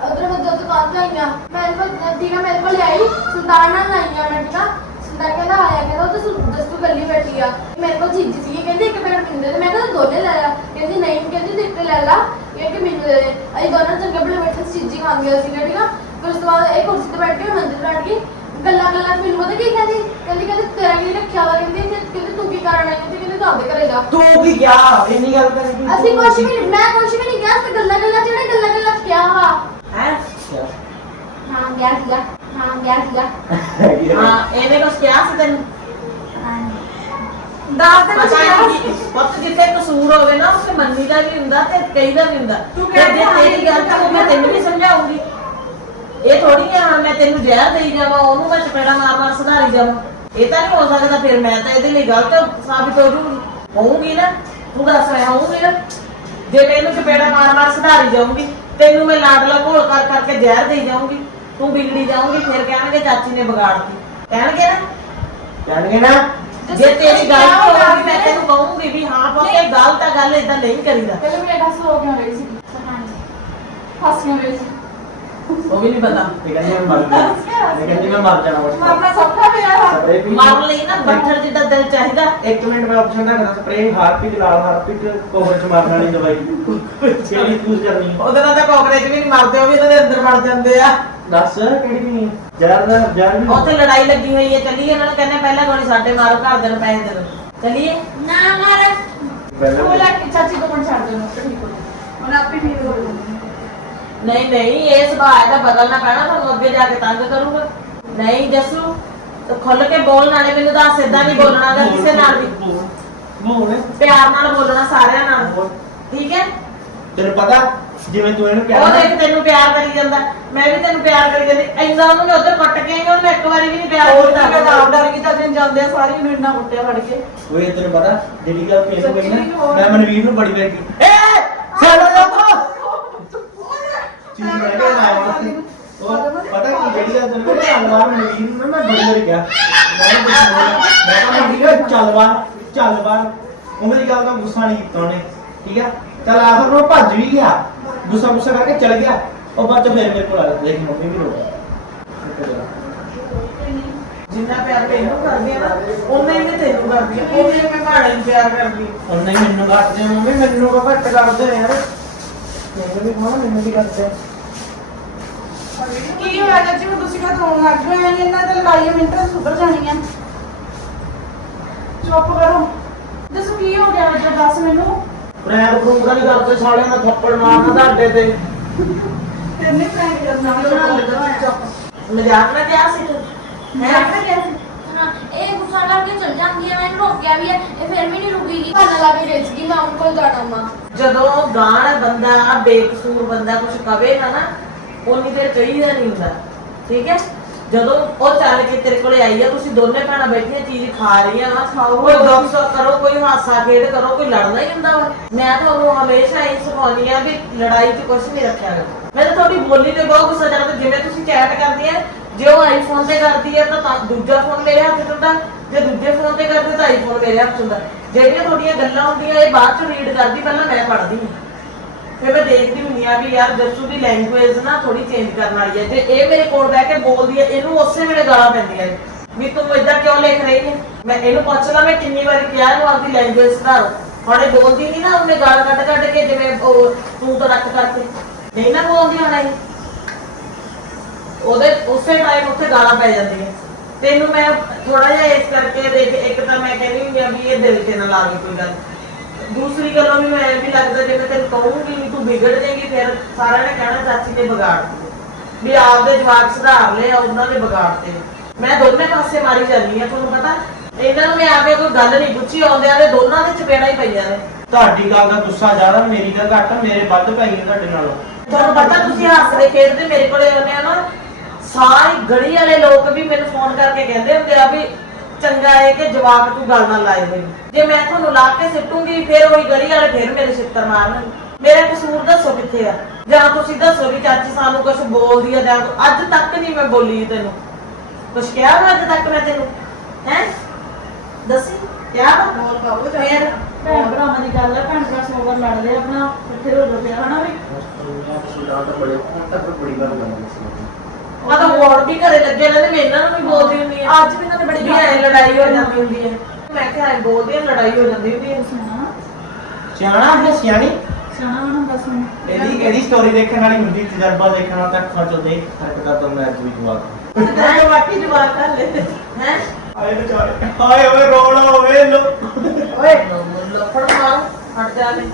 ਉਧਰ ਮੈਂ ਦੋ ਦੁਕਾਨ ਤੋਂ ਆਈਆਂ ਮੇਰੇ ਕੋਲ ਦੀਗਾ ਮੇਰੇ ਕੋਲ ਆਈ ਸੁਲਤਾਨ ਨਾਲ ਆਈਆਂ ਮੈਂ ਠੀਕ ਆ? ਸੁਲਤਾਨ ਕਹਿੰਦਾ ਆਇਆ ਕਹਿੰਦਾ ਉਹ ਤਾਂ ਜਸਤੂ ਗੱਲੀ ਬੈਠੀ ਆ। ਮੇਰੇ ਕੋਲ ਚੀਜ਼ ਸੀ ਕਹਿੰਦੀ ਇੱਕ ਪੈਕਟ ਮੈਨੂੰ ਦੇ ਦੇ। ਮੈਂ ਕਹਿੰਦਾ ਦੋਨੇ ਲੈ ਆ। ਕਹਿੰਦੀ ਨਹੀਂ ਕਹਿੰਦੀ ਤੂੰ ਇੱਕ ਲੈ ਲਾ ਇਹ ਕਿ ਮੈਨੂੰ ਦੇ ਦੇ। ਅਸੀਂ ਦੋਨੋਂ ਚੰਗੇ ਬੜੇ ਬੈਠੇ ਸੀ ਚੀਜ਼ੀ ਖਾਣ ਗਏ ਸੀ ਠੀਕ ਆ? ਫਿਰ ਉਸ ਤੋਂ ਬਾਅਦ ਇਹ ਕੁਰਸੀ ਤੇ ਬੈਠ ਕੇ ਮੰਦਰ ਬੈਠ ਗਈ। ਗੱਲਾਂ ਗੱਲਾਂ 'ਚ ਮੈਨੂੰ ਪਤਾ ਕੀ ਕਹਿੰਦੀ ਕਹਿੰਦੀ ਕਹਿੰਦੀ ਤੇਰਾ ਕੀ ਰੱਖਿਆ ਵਾ? ਕਹਿੰਦੀ ਕਿ- ਕਹਿੰਦੀ ਤੂੰ ਕੀ ਕਰਨ ਆਈ ਤੇ ਕਹਿੰਦੀ ਤੂੰ ਘਰੇ ਜਾ। ਤੂੰ ਕੀ ਗਿਆ ਇੰਨੀ ਗੱਲ ਕਰ ਅਸੀਂ ਕੁਛ ਵੀ ਨਹੀਂ ਮੈਂ ਕੁਛ ਵੀ ਨਹੀਂ ਕਿਹਾ ਸੀ ਗੱਲਾਂ ਗੱਲਾਂ ਜਿਹੜੇ ਗੱਲਾਂ ਗੱਲਾਂ 'ਚ ਕਿਹਾ ਵਾ। ਹੈ? ਹਾਂ ਗਿਆ ਸੀਗਾ। ਹਾਂ ਗਿਆ ਸੀਗਾ। ਹਾਂ ਇਹਨੇ ਕੁਛ ਕਿਹਾ ਸੀ ਤੈਨੂੰ। ਦੱਸ ਦੇ ਕੁਛ ਪਤਾ ਕਿਹਾ ਨਹੀਂ ਪੁੱਤ ਜਿੱਥੇ ਕਸੂਰ ਹੋਵੇ ਨਾ ਉੱਥੇ ਮੰਨੀ ਦਾ ਵੀ ਹੁੰਦਾ ਤੇ ਕਈ ਦਾ ਵੀ ਹੁੰਦਾ। ਤੂੰ ਤੇ ਜੇ ਕਹਿੰਦਾ ਤੇਰੀ ਗੱਲ ਤੇ ਮੈਂ ਤੈਨੂੰ ਵੀ ਸਮਝਾਉਂਗੀ। ਇਹ ਥੋੜੀ ਆ ਹਾਂ ਮੈਂ ਤੈਨੂੰ ਜ਼ਹਿਰ ਦੇਈ ਜਾਵਾਂ ਉਹਨੂੰ ਮੈਂ ਚਪੇੜਾ ਮਾਰ ਮਾਰ ਸੁਧਾਰੀ ਜਾਵਾਂ। ਇਹ ਤਾਂ ਨਹੀਂ ਹੋ ਸਕਦਾ ਫਿਰ ਮੈਂ ਤਾਂ ਇਹਦੇ ਲਈ ਗਲਤ ਸਾਬਿਤ ਹੋ ਜੂਗੀ ਹੋਊਗੀ ਨਾ ਤੂੰ ਦੱਸ ਰਿਹਾ ਹੋਊਗੀ ਨਾ। ਜੇ ਮੈਂ ਇਹਨੂੰ ਚਪੇੜਾ ਮਾਰ ਮਾਰ ਸੁਧਾਰੀ ਜਾਊਂਗੀ ਤੈਨੂੰ ਮੈਂ ਲਾਡਲਾ ਘੋਲ ਕਰ ਕਰਕੇ ਜ਼ਹਿਰ ਦੇਈ ਜਾਊਂਗੀ ਤੂੰ ਵਿਗੜੀ ਜਾਊਂਗੀ ਫਿਰ ਕਹਿਣਗੇ ਚਾਚੀ ਨੇ ਵਿਗਾੜਤੀ। ਕਹਿਣਗੇ ਨਾ? ਜਾਣਗੇ ਨਾ। ਜੇ ਤੇਰੀ ਗੱਲ ਹੋਊਗੀ ਮੈਂ ਤੈਨੂੰ ਕਹੂੰਗੀ ਵੀ ਹਾਂ ਪੁੱਤ ਇਹ ਗਲਤ ਆ ਗੱਲ ਇਦਾਂ ਨਹੀਂ ਕਰੀਦਾ। ਪਹਿਲੇ ਮੇਰੇ ਦੱਸ ਹੋ ਕਿਉਂ ਰਹੀ ਸੀ? ਫਸ ਕਿਉਂ ਰਹੀ ਸੀ? ਉਹ ਵੀ ਨਹੀਂ ਪਤਾ। ਇਹ ਕਹਿੰਦੀ ਮੈਂ ਮਰ ਗਿਆ। ਇਹ ਕਹਿੰਦੀ ਮੈਂ ਮਰ ਜਾਣਾ ਬਸ ਮਰਨਾ ਸੌਖਾ ਪਿਆ ਵਾ। ਸਪਰੇ ਵੀ ਮਾਰਨ ਲਈ ਨਾ ਪੱਥਰ ਜਿੱਦਾਂ ਦਿਲ ਚਾਹੀਦਾ। ਇੱਕ ਮਿੰਟ ਮੈਂ ਆਪਸ਼ਨ ਰੱਖਦਾ ਸਪਰੇ ਹਾਰਪਿਕ ਲਾਲ ਹਾਰਪਿਕ ਕੋਵਰਚ ਮਾਰਨ ਵਾਲੀ ਦਵਾਈ। ਕਿਹੜੀ ਯੂਜ਼ ਕਰਨੀ ਹੈ? ਉਹਦੇ ਨਾਲ ਤਾਂ ਕਾਕਰੇਚ ਵੀ ਨਹੀਂ ਮਰਦੇ ਉਹ ਵੀ ਉਹਦੇ ਅੰਦਰ ਵੜ ਜਾਂਦੇ ਆ। ਦੱਸ ਕਿਹੜੀ ਨਹੀਂ। ਜ਼ਹਿਰ ਦਾ ਜ਼ਹਿਰ ਵੀ ਉੱਥੇ ਲੜਾਈ ਲੱਗੀ ਹੋਈ ਹੈ। ਚੱਲੀਏ ਇਹਨਾਂ ਨੂੰ ਕਹਿੰਦੇ ਪਹਿਲਾਂ ਗੋਲੀ ਸਾਡੇ ਮਾਰੋ ਘਰ ਦੇ ਨੂੰ ਪੈਸੇ ਦੇ ਦਿਓ। ਚੱਲੀਏ। ਨਾ ਮਾਰ। ਉਹ ਪਹਿਲਾਂ ਲੈ ਕੇ ਚਾਚੀ ਤੋਂ ਮਨ ਛੱਡ ਦੇਣਾ ਠੀਕ ਹੋ ਹੁਣ ਆਪੇ ਠੀਕ ਹੋ ਜਾਊਗੀ। ਨਹੀਂ ਨਹੀਂ ਇਹ ਸੁਭਾਅ ਦਾ ਬਦਲਣਾ ਪੈਣਾ ਤੁਹਾਨੂੰ ਅੱਗੇ ਜਾ ਕੇ ਤੰਗ ਕਰੂਗਾ। ਨਹੀਂ ਜੱਸੂ ਤੂੰ ਖੁੱਲ ਕੇ ਬੋਲ ਨਾਲੇ ਮੈਨੂੰ ਦੱਸ ਇਦਾਂ ਨਹੀਂ ਬੋਲਣਾ ਗਾ ਕਿਸੇ ਨਾਲ ਵੀ। ਮੋਹਣੇ ਪਿਆਰ ਨਾਲ ਬੋਲਣਾ ਸਾਰਿਆਂ ਨਾਲ। ਠੀਕ ਹੈ? ਤੈਨੂੰ ਪਤਾ ਜਿਵੇਂ ਤੂੰ ਇਹਨੂੰ ਉਹ ਕਿਹਾ ਨਾ, ਦੇਖ ਤੈਨੂੰ ਪਿਆਰ ਕਰੀ ਜਾਂਦਾ। ਮੈਂ ਵੀ ਤੈਨੂੰ ਪਿਆਰ ਕਰੀ ਜਾਂਦੀ। ਇੰਨਾ ਉਹਨੂੰ ਮੈਂ ਉੱਧਰ ਕੱਟ ਕੇ ਆਈ ਉਹਨੂੰ ਇੱਕ ਵਾਰੀ ਵੀ ਨਹੀਂ ਪਿਆਰ ਹੋਰ ਕੀਤਾ। ਤਾਂ ਮੈਂ ਆਪ ਡਰ ਗਈ ਤਾਂ ਦਿਨ ਜਾਂਦੇ ਆ ਸਾਰੀ ਮੈਨੂੰ ਇੰਨਾ ਕੁੱਟਿਆ ਫੜ ਕੇ। ਓਏ ਤੈਨੂੰ ਪਤਾ ਜਿਹੜੀ ਗੱਲ ਪੇਸ਼ ਹੋਈ ਨਾ। ਮੈਂ ਮਨਵੀਰ ਨੂੰ ਬੜੀ ਵਾਰ ਕੀ ਏ ਸਾਡਾ ਲੋਕੋ ਚੀਜ਼ ਬਣ ਕੇ ਆਇਆ ਵਾ। ਉਹ ਪਤਾ ਕੀ ਜਿਹੜੀ ਗੱਲ ਤੈਨੂੰ ਪਤਾ ਚੱਲਵਾ ਮਨਵੀਰ ਨੂੰ ਮੈਂ ਬੜੀ ਵਾਰ ਕਿਹਾ। ਮੈਂ ਕੁਝ ਮੈਂ ਕਿਹਾ ਮਨਵੀਰ ਚੱਲਵਾ ਚੱਲਵਾ ਉਹ ਮੇਰੀ ਗੱਲ ਦਾ ਗੁੱਸਾ ਨਹੀਂ ਕੀਤਾ ਉਹਨੇ ਠੀਕ ਹੈ ਚੱਲ ਆਖਰ ਨੂੰ ਭੱਜ ਵੀ ਗਿਆ। ਗੁੱਸਾ ਗੁੱਸਾ ਕਰਕੇ ਚਲ ਗਿਆ। ਉਹ ਬਾਅਦ ਚ ਫਿਰ ਮੇਰੇ ਕੋਲ ਆ ਗਿਆ। ਦੇਖ ਮੰਮੀ ਵੀ ਰੋ ਜਿੰਨਾ ਪਿਆਰ ਤੈਨੂੰ ਕਰਦੀ ਆ ਨਾ ਉਨਾ ਹੀ ਮੈਂ ਤੈਨੂੰ ਕਰਦੀ ਆ। ਉਹ ਵੀ ਮੈਂ ਭਾਣੇ ਨੂੰ ਪਿਆਰ ਕਰਦੀ ਹੁਣ ਨਹੀਂ ਮੈਨੂੰ ਘੱਟ ਦੇ ਮੰਮੀ। ਮੈਨੂੰ ਕੋ ਘੱਟ ਕਰਦੇ ਯਾਰ। ਮੈਨੂੰ ਵੀ ਖਾਣਾ ਮੈਨੂੰ ਵੀ ਕਰਦੇ ਕੀ ਹੋਇਆ ਚਾਚੀ ਹੁਣ ਤੁਸੀਂ ਕਾ ਰੋਣ ਲੱਗ ਗਏ ਐਂ ਇਹਨਾਂ ਤੇ ਲੜਾਈ ਮਿੰਟਾਂ ਸੁਧਰ ਜਾਣੀਆਂ ਚੁੱਪ ਕਰੋ। ਦੱਸੋ ਕੀ ਹੋ ਗਿਆ ਅੱਜ ਦੱਸ ਮੈਨੂੰ। ਪ੍ਰੈਂਕ ਪ੍ਰੂੰਕ ਨਹੀਂ ਕਰਦੇ ਸਾਲੇ ਮੈਂ ਥੱਪੜ ਮਾਰਨਾ ਤੁਹਾਡੇ ਤੇ। ਤੈਨੇ ਪ੍ਰੈਂਕ ਕਰਨਾ ਮਜ਼ਾਕ ਨਾ ਕਿਹਾ ਸੀ ਤੂੰ। ਮੈਂ ਹੈ ਆਖਿਆ ਹਾਂ, ਇਹ ਗੁੱਸਾ ਲਾ ਕੇ ਚਲ ਜਾਂਦੀ ਹੈ ਮੈਨੂੰ ਰੋਕਿਆ ਵੀ ਹੈ ਇਹ ਫਿਰ ਵੀ ਨਹੀਂ ਰੁਕੀਗੀ। ਬਹਾਨਾ ਲਾ ਕੇ ਵੇਚ ਗਈ ਮੈਂ ਉਹਨਾਂ ਕੋਲ ਜਾਣਾ ਮਾ ਜਦੋਂ ਗਾਣ ਬੰਦਾ ਬੇਕਸੂਰ ਬੰਦਾ ਕੁਝ ਕਵੇ ਨਾ ਨਾ ਉਨੀ ਦੇਰ ਕਹੀਦਾ ਨਹੀਂ ਹੁੰਦਾ ਠੀਕ ਹੈ? ਜਦੋਂ ਉਹ ਚੱਲ ਕੇ ਤੇਰੇ ਕੋਲੇ ਆਈ ਆ ਤੁਸੀਂ ਦੋਨੇ ਭੈਣਾਂ ਬੈਠੀਆਂ ਚੀਜ਼ ਖਾ ਰਹੀਆਂ ਵਾ ਖਾਓ। ਕੋਈ ਦੁੱਖ ਸੁੱਖ ਕਰੋ ਕੋਈ ਹਾਸਾ ਖੇਡ ਕਰੋ ਕੋਈ ਲੜਨਾ ਹੀ ਹੁੰਦਾ ਵਾ। ਮੈਂ ਤੁਹਾਨੂੰ ਹਮੇਸ਼ਾ ਇਹ ਸਿਖਾਉਂਦੀ ਆ ਵੀ ਲੜਾਈ 'ਚ ਕੁਝ ਨਹੀਂ ਰੱਖਿਆ ਗਾ ਮੈਂ ਤਾਂ ਤੁਹਾਡੀ ਬੋਲੀ ਤੇ ਬਹੁਤ ਗੁੱਸਾ ਚੜਦਾ ਜਿਵੇਂ ਤੁਸੀਂ ਚੈਟ ਕਰਦੀ ਆ ਜੇ ਉਹ ਆਈਫੋਨ ਤੇ ਕਰਦੀ ਤਾਂ ਤਾਂ ਦੂਜਾ ਫੋਨ ਮੇਰੇ ਹੱਥ 'ਚ ਹੁੰਦਾ। ਜੇ ਦੂਜੇ ਫੋਨ ਤੇ ਕਰਦੀ ਤਾਂ ਆਈਫੋਨ ਮੇਰੇ ਹੱਥ 'ਚ ਹੁੰਦਾ। ਜਿਹੜੀਆਂ ਤੁਹਾਡੀਆਂ ਗੱਲਾਂ ਹੁੰਦੀਆਂ, ਇਹ ਬਾਅਦ 'ਚ ਰੀਡ ਕਰਦੀ, ਪਹਿਲਾਂ ਮੈਂ ਪੜ੍ਹਦੀ ਹਾਂ। ਫਿਰ ਮੈਂ ਦੇਖਦੀ ਹੁੰਦੀ ਆ ਵੀ ਯਾਰ, ਜੱਸੂ ਦੀ ਲੈਂਗੁਏਜ ਨਾ ਥੋੜੀ ਚੇਂਜ ਕਰਨ ਵਾਲੀ ਹੈ ਜੇ ਇਹ ਮੇਰੇ ਕੋਲ ਬਹਿ ਕੇ ਬੋਲਦੀ ਹੈ, ਇਹਨੂੰ ਉਸੇ ਵੇਲੇ ਗਾਲਾਂ ਪੈਂਦੀਆਂ ਨੇ। ਵੀ ਤੂੰ ਇਦਾਂ ਕਿਉਂ ਲਿਖ ਰਹੀ ਹੈ? ਮੈਂ ਇਹਨੂੰ ਪੁੱਛਣਾ ਮੈਂ ਕਿੰਨੀ ਵਾਰੀ ਕਿਹਾ, ਇਹਨੂੰ ਆਪਦੀ ਲੈਂਗੁਏਜ ਸੁਧਾਰੋ। ਹੁਣ ਇਹ ਬੋਲਦੀ ਨਹੀਂ ਨਾ, ਉਹਨੇ ਗਾਲ ਕੱਢ ਕੱਢ ਕੇ ਜਿਵੇਂ ਉਹ ਤੂੰ ਤਾਂ ਰੱਖ ਕਰਕੇ। ਨਹੀਂ ਨਾ ਬੋਲਦੀ ਹੁਣ ਇਹ। ਉਹਦੇ, ਉਸੇ ਟਾਈਮ ਉੱਥੇ ਗਾਲਾਂ ਪੈ ਜਾਂਦੀਆਂ। ਤੈਨੂੰ ਮੈਂ ਥੋੜਾ ਜਿਹਾ ਇਸ ਕਰਕੇ ਦੇਖ ਇੱਕ ਤਾਂ ਮੈਂ ਕਹਿੰਦੀ ਹੁੰਦੀ ਆ ਵੀ ਇਹ ਦਿਲ ਤੇ ਨਾ ਲਾਵੇ ਕੋਈ ਗੱਲ। ਦੂਸਰੀ ਗੱਲੋਂ ਵੀ ਮੈਂ ਵੀ ਲੱਗਦਾ ਜੇ ਮੈਂ ਤੈਨੂੰ ਕਹੂੰਗੀ ਵੀ ਤੂੰ ਵਿਗੜ ਜਾਏਗੀ ਫਿਰ ਸਾਰਿਆਂ ਨੇ ਕਹਿਣਾ ਚਾਚੀ ਨੇ ਵਿਗਾੜਤੀ ਵੀ ਆਪਦੇ ਜਵਾਕ ਸੁਧਾਰ ਆ ਉਹਨਾਂ ਨੇ ਵਿਗਾੜਤੇ ਮੈਂ ਦੋਨੇ ਪਾਸੇ ਮਾਰੀ ਜਾਂਦੀ ਆ ਤੁਹਾਨੂੰ ਪਤਾ? ਇਹਨਾਂ ਨੂੰ ਮੈਂ ਆ ਕੇ ਕੋਈ ਗੱਲ ਨਹੀਂ ਪੁੱਛੀ ਆਉਂਦਿਆਂ ਦੇ ਦੋਨਾਂ ਦੇ ਚਪੇੜਾਂ ਹੀ ਪਈਆਂ ਨੇ। ਤੁਹਾਡੀ ਗੱਲ ਦਾ ਗੁੱਸਾ ਜ਼ਿਆਦਾ ਮੇਰੀ ਦਾ ਘੱਟ ਮੇਰੇ ਵੱਧ ਪੈ ਗਈ ਤੁਹਾਡੇ ਨਾਲੋਂ। ਤੁਹਾਨੂੰ ਪਤਾ ਤੁਸੀਂ ਹੱਸਦੇ ਖੇਡਦੇ ਮੇਰੇ ਕੋਲੇ ਆਉਂਦੇ ਆ ਨਾ ਸਾਰੀ ਗਲੀ ਵਾਲੇ ਲੋਕ ਵੀ ਮੈਨੂੰ ਫੋਨ ਕਰਕੇ ਕਹਿੰਦੇ ਹੁੰਦੇ ਆ ਵੀ ਚੰਗਾ ਹੈ ਕਿ ਜਵਾਕ ਤੂੰ ਗੱਲ ਨਾ ਲਾਏ ਹੋਏ ਜੇ ਮੈਂ ਤੁਹਾਨੂੰ ਲਾ ਕੇ ਸਿੱਟੂੰਗੀ ਫਿਰ ਉਹੀ ਗਲੀ ਵਾਲੇ ਫਿਰ ਮੇਰੇ ਛਿੱਤਰ ਮਾਰਨਗੇ। ਮੇਰਾ ਕਸੂਰ ਦੱਸੋ ਕਿੱਥੇ ਆ? ਜਾਂ ਤੁਸੀਂ ਦੱਸੋ ਵੀ ਚਾਚੀ ਸਾਨੂੰ ਕੁਝ ਬੋਲਦੀ ਆ ਜਾਂ ਅੱਜ ਤੱਕ ਨਹੀਂ ਮੈਂ ਬੋਲੀ ਤੈਨੂੰ। ਕੁਝ ਕਿਹਾ ਵਾ ਅੱਜ ਤੱਕ ਮੈਂ ਤੈਨੂੰ? ਹੈ? ਦੱਸੀ। ਕਿਹਾ ਵਾ? ਹੋਰ ਬਾਬੂ ਫਿਰ? ਭੈਣ ਭਰਾਵਾਂ ਦੀ ਗੱਲ ਹੈ ਭੈਣ ਭਰਾ ਸੌ ਵਾਰ ਲੜਦੇ ਆ ਆਪਣਾ ਇੱਥੇ ਰੋ ਰੋ ਪਿਆ ਹਨਾ ਵੀ। ਬੜੇ ਹੁਣ ਤੱਕ ਬੜੀ ਵਾਰ ਲੰਮਾ ਆ ਤਾਂ ਹੋਰ ਵੀ ਘਰੇ ਲੱਗੇ ਰਹਿੰਦੇ ਮੈਂ ਇਹਨਾਂ ਨੂੰ ਵੀ ਬੋਲਦੀ ਹੁੰਦੀ ਆ। ਅੱਜ ਵੀ ਇਹਨਾਂ ਨੇ ਬੜੀ ਵੀ ਐ ਲੜਾਈ ਹੋ ਜਾਂਦੀ ਹੁੰਦੀ ਹੈ ਮੈਂ ਕਿਹਾ ਐ ਬੋਲਦੀ ਆ ਲੜਾਈ ਹੋ ਜਾਂਦੀ ਹੁੰਦੀ ਹੈ ਸੁਣਾ ਸਿਆਣਾ ਹੈ ਸਿਆਣੀ? ਸੁਣਾ ਹੁਣ ਦੱਸ ਮੈਨੂੰ ਇਹਦੀ ਇਹਦੀ ਸਟੋਰੀ ਦੇਖਣ ਵਾਲੀ ਹੁੰਦੀ ਤਜਰਬਾ ਦੇਖਣ ਵਾਲਾ ਤਾਂ ਅੱਖਾਂ ਚੋਂ ਦੇਖ ਫ਼ਰਕ ਕਰਦਾ ਮੈਂ ਅੱਜ ਵੀ ਜਵਾਬ ਮੈਂ ਵਾਕੀ ਜਵਾਬ ਕਰ ਲੈ ਹੈ? ਆਏ ਵਿਚਾਰੇ ਹਾਏ ਓਏ ਰੋਣਾ ਓਏ ਲੋ। ਓਏ ਲੱਫੜ ਮਾਰ ਹਟ ਜਾ ਨੇ।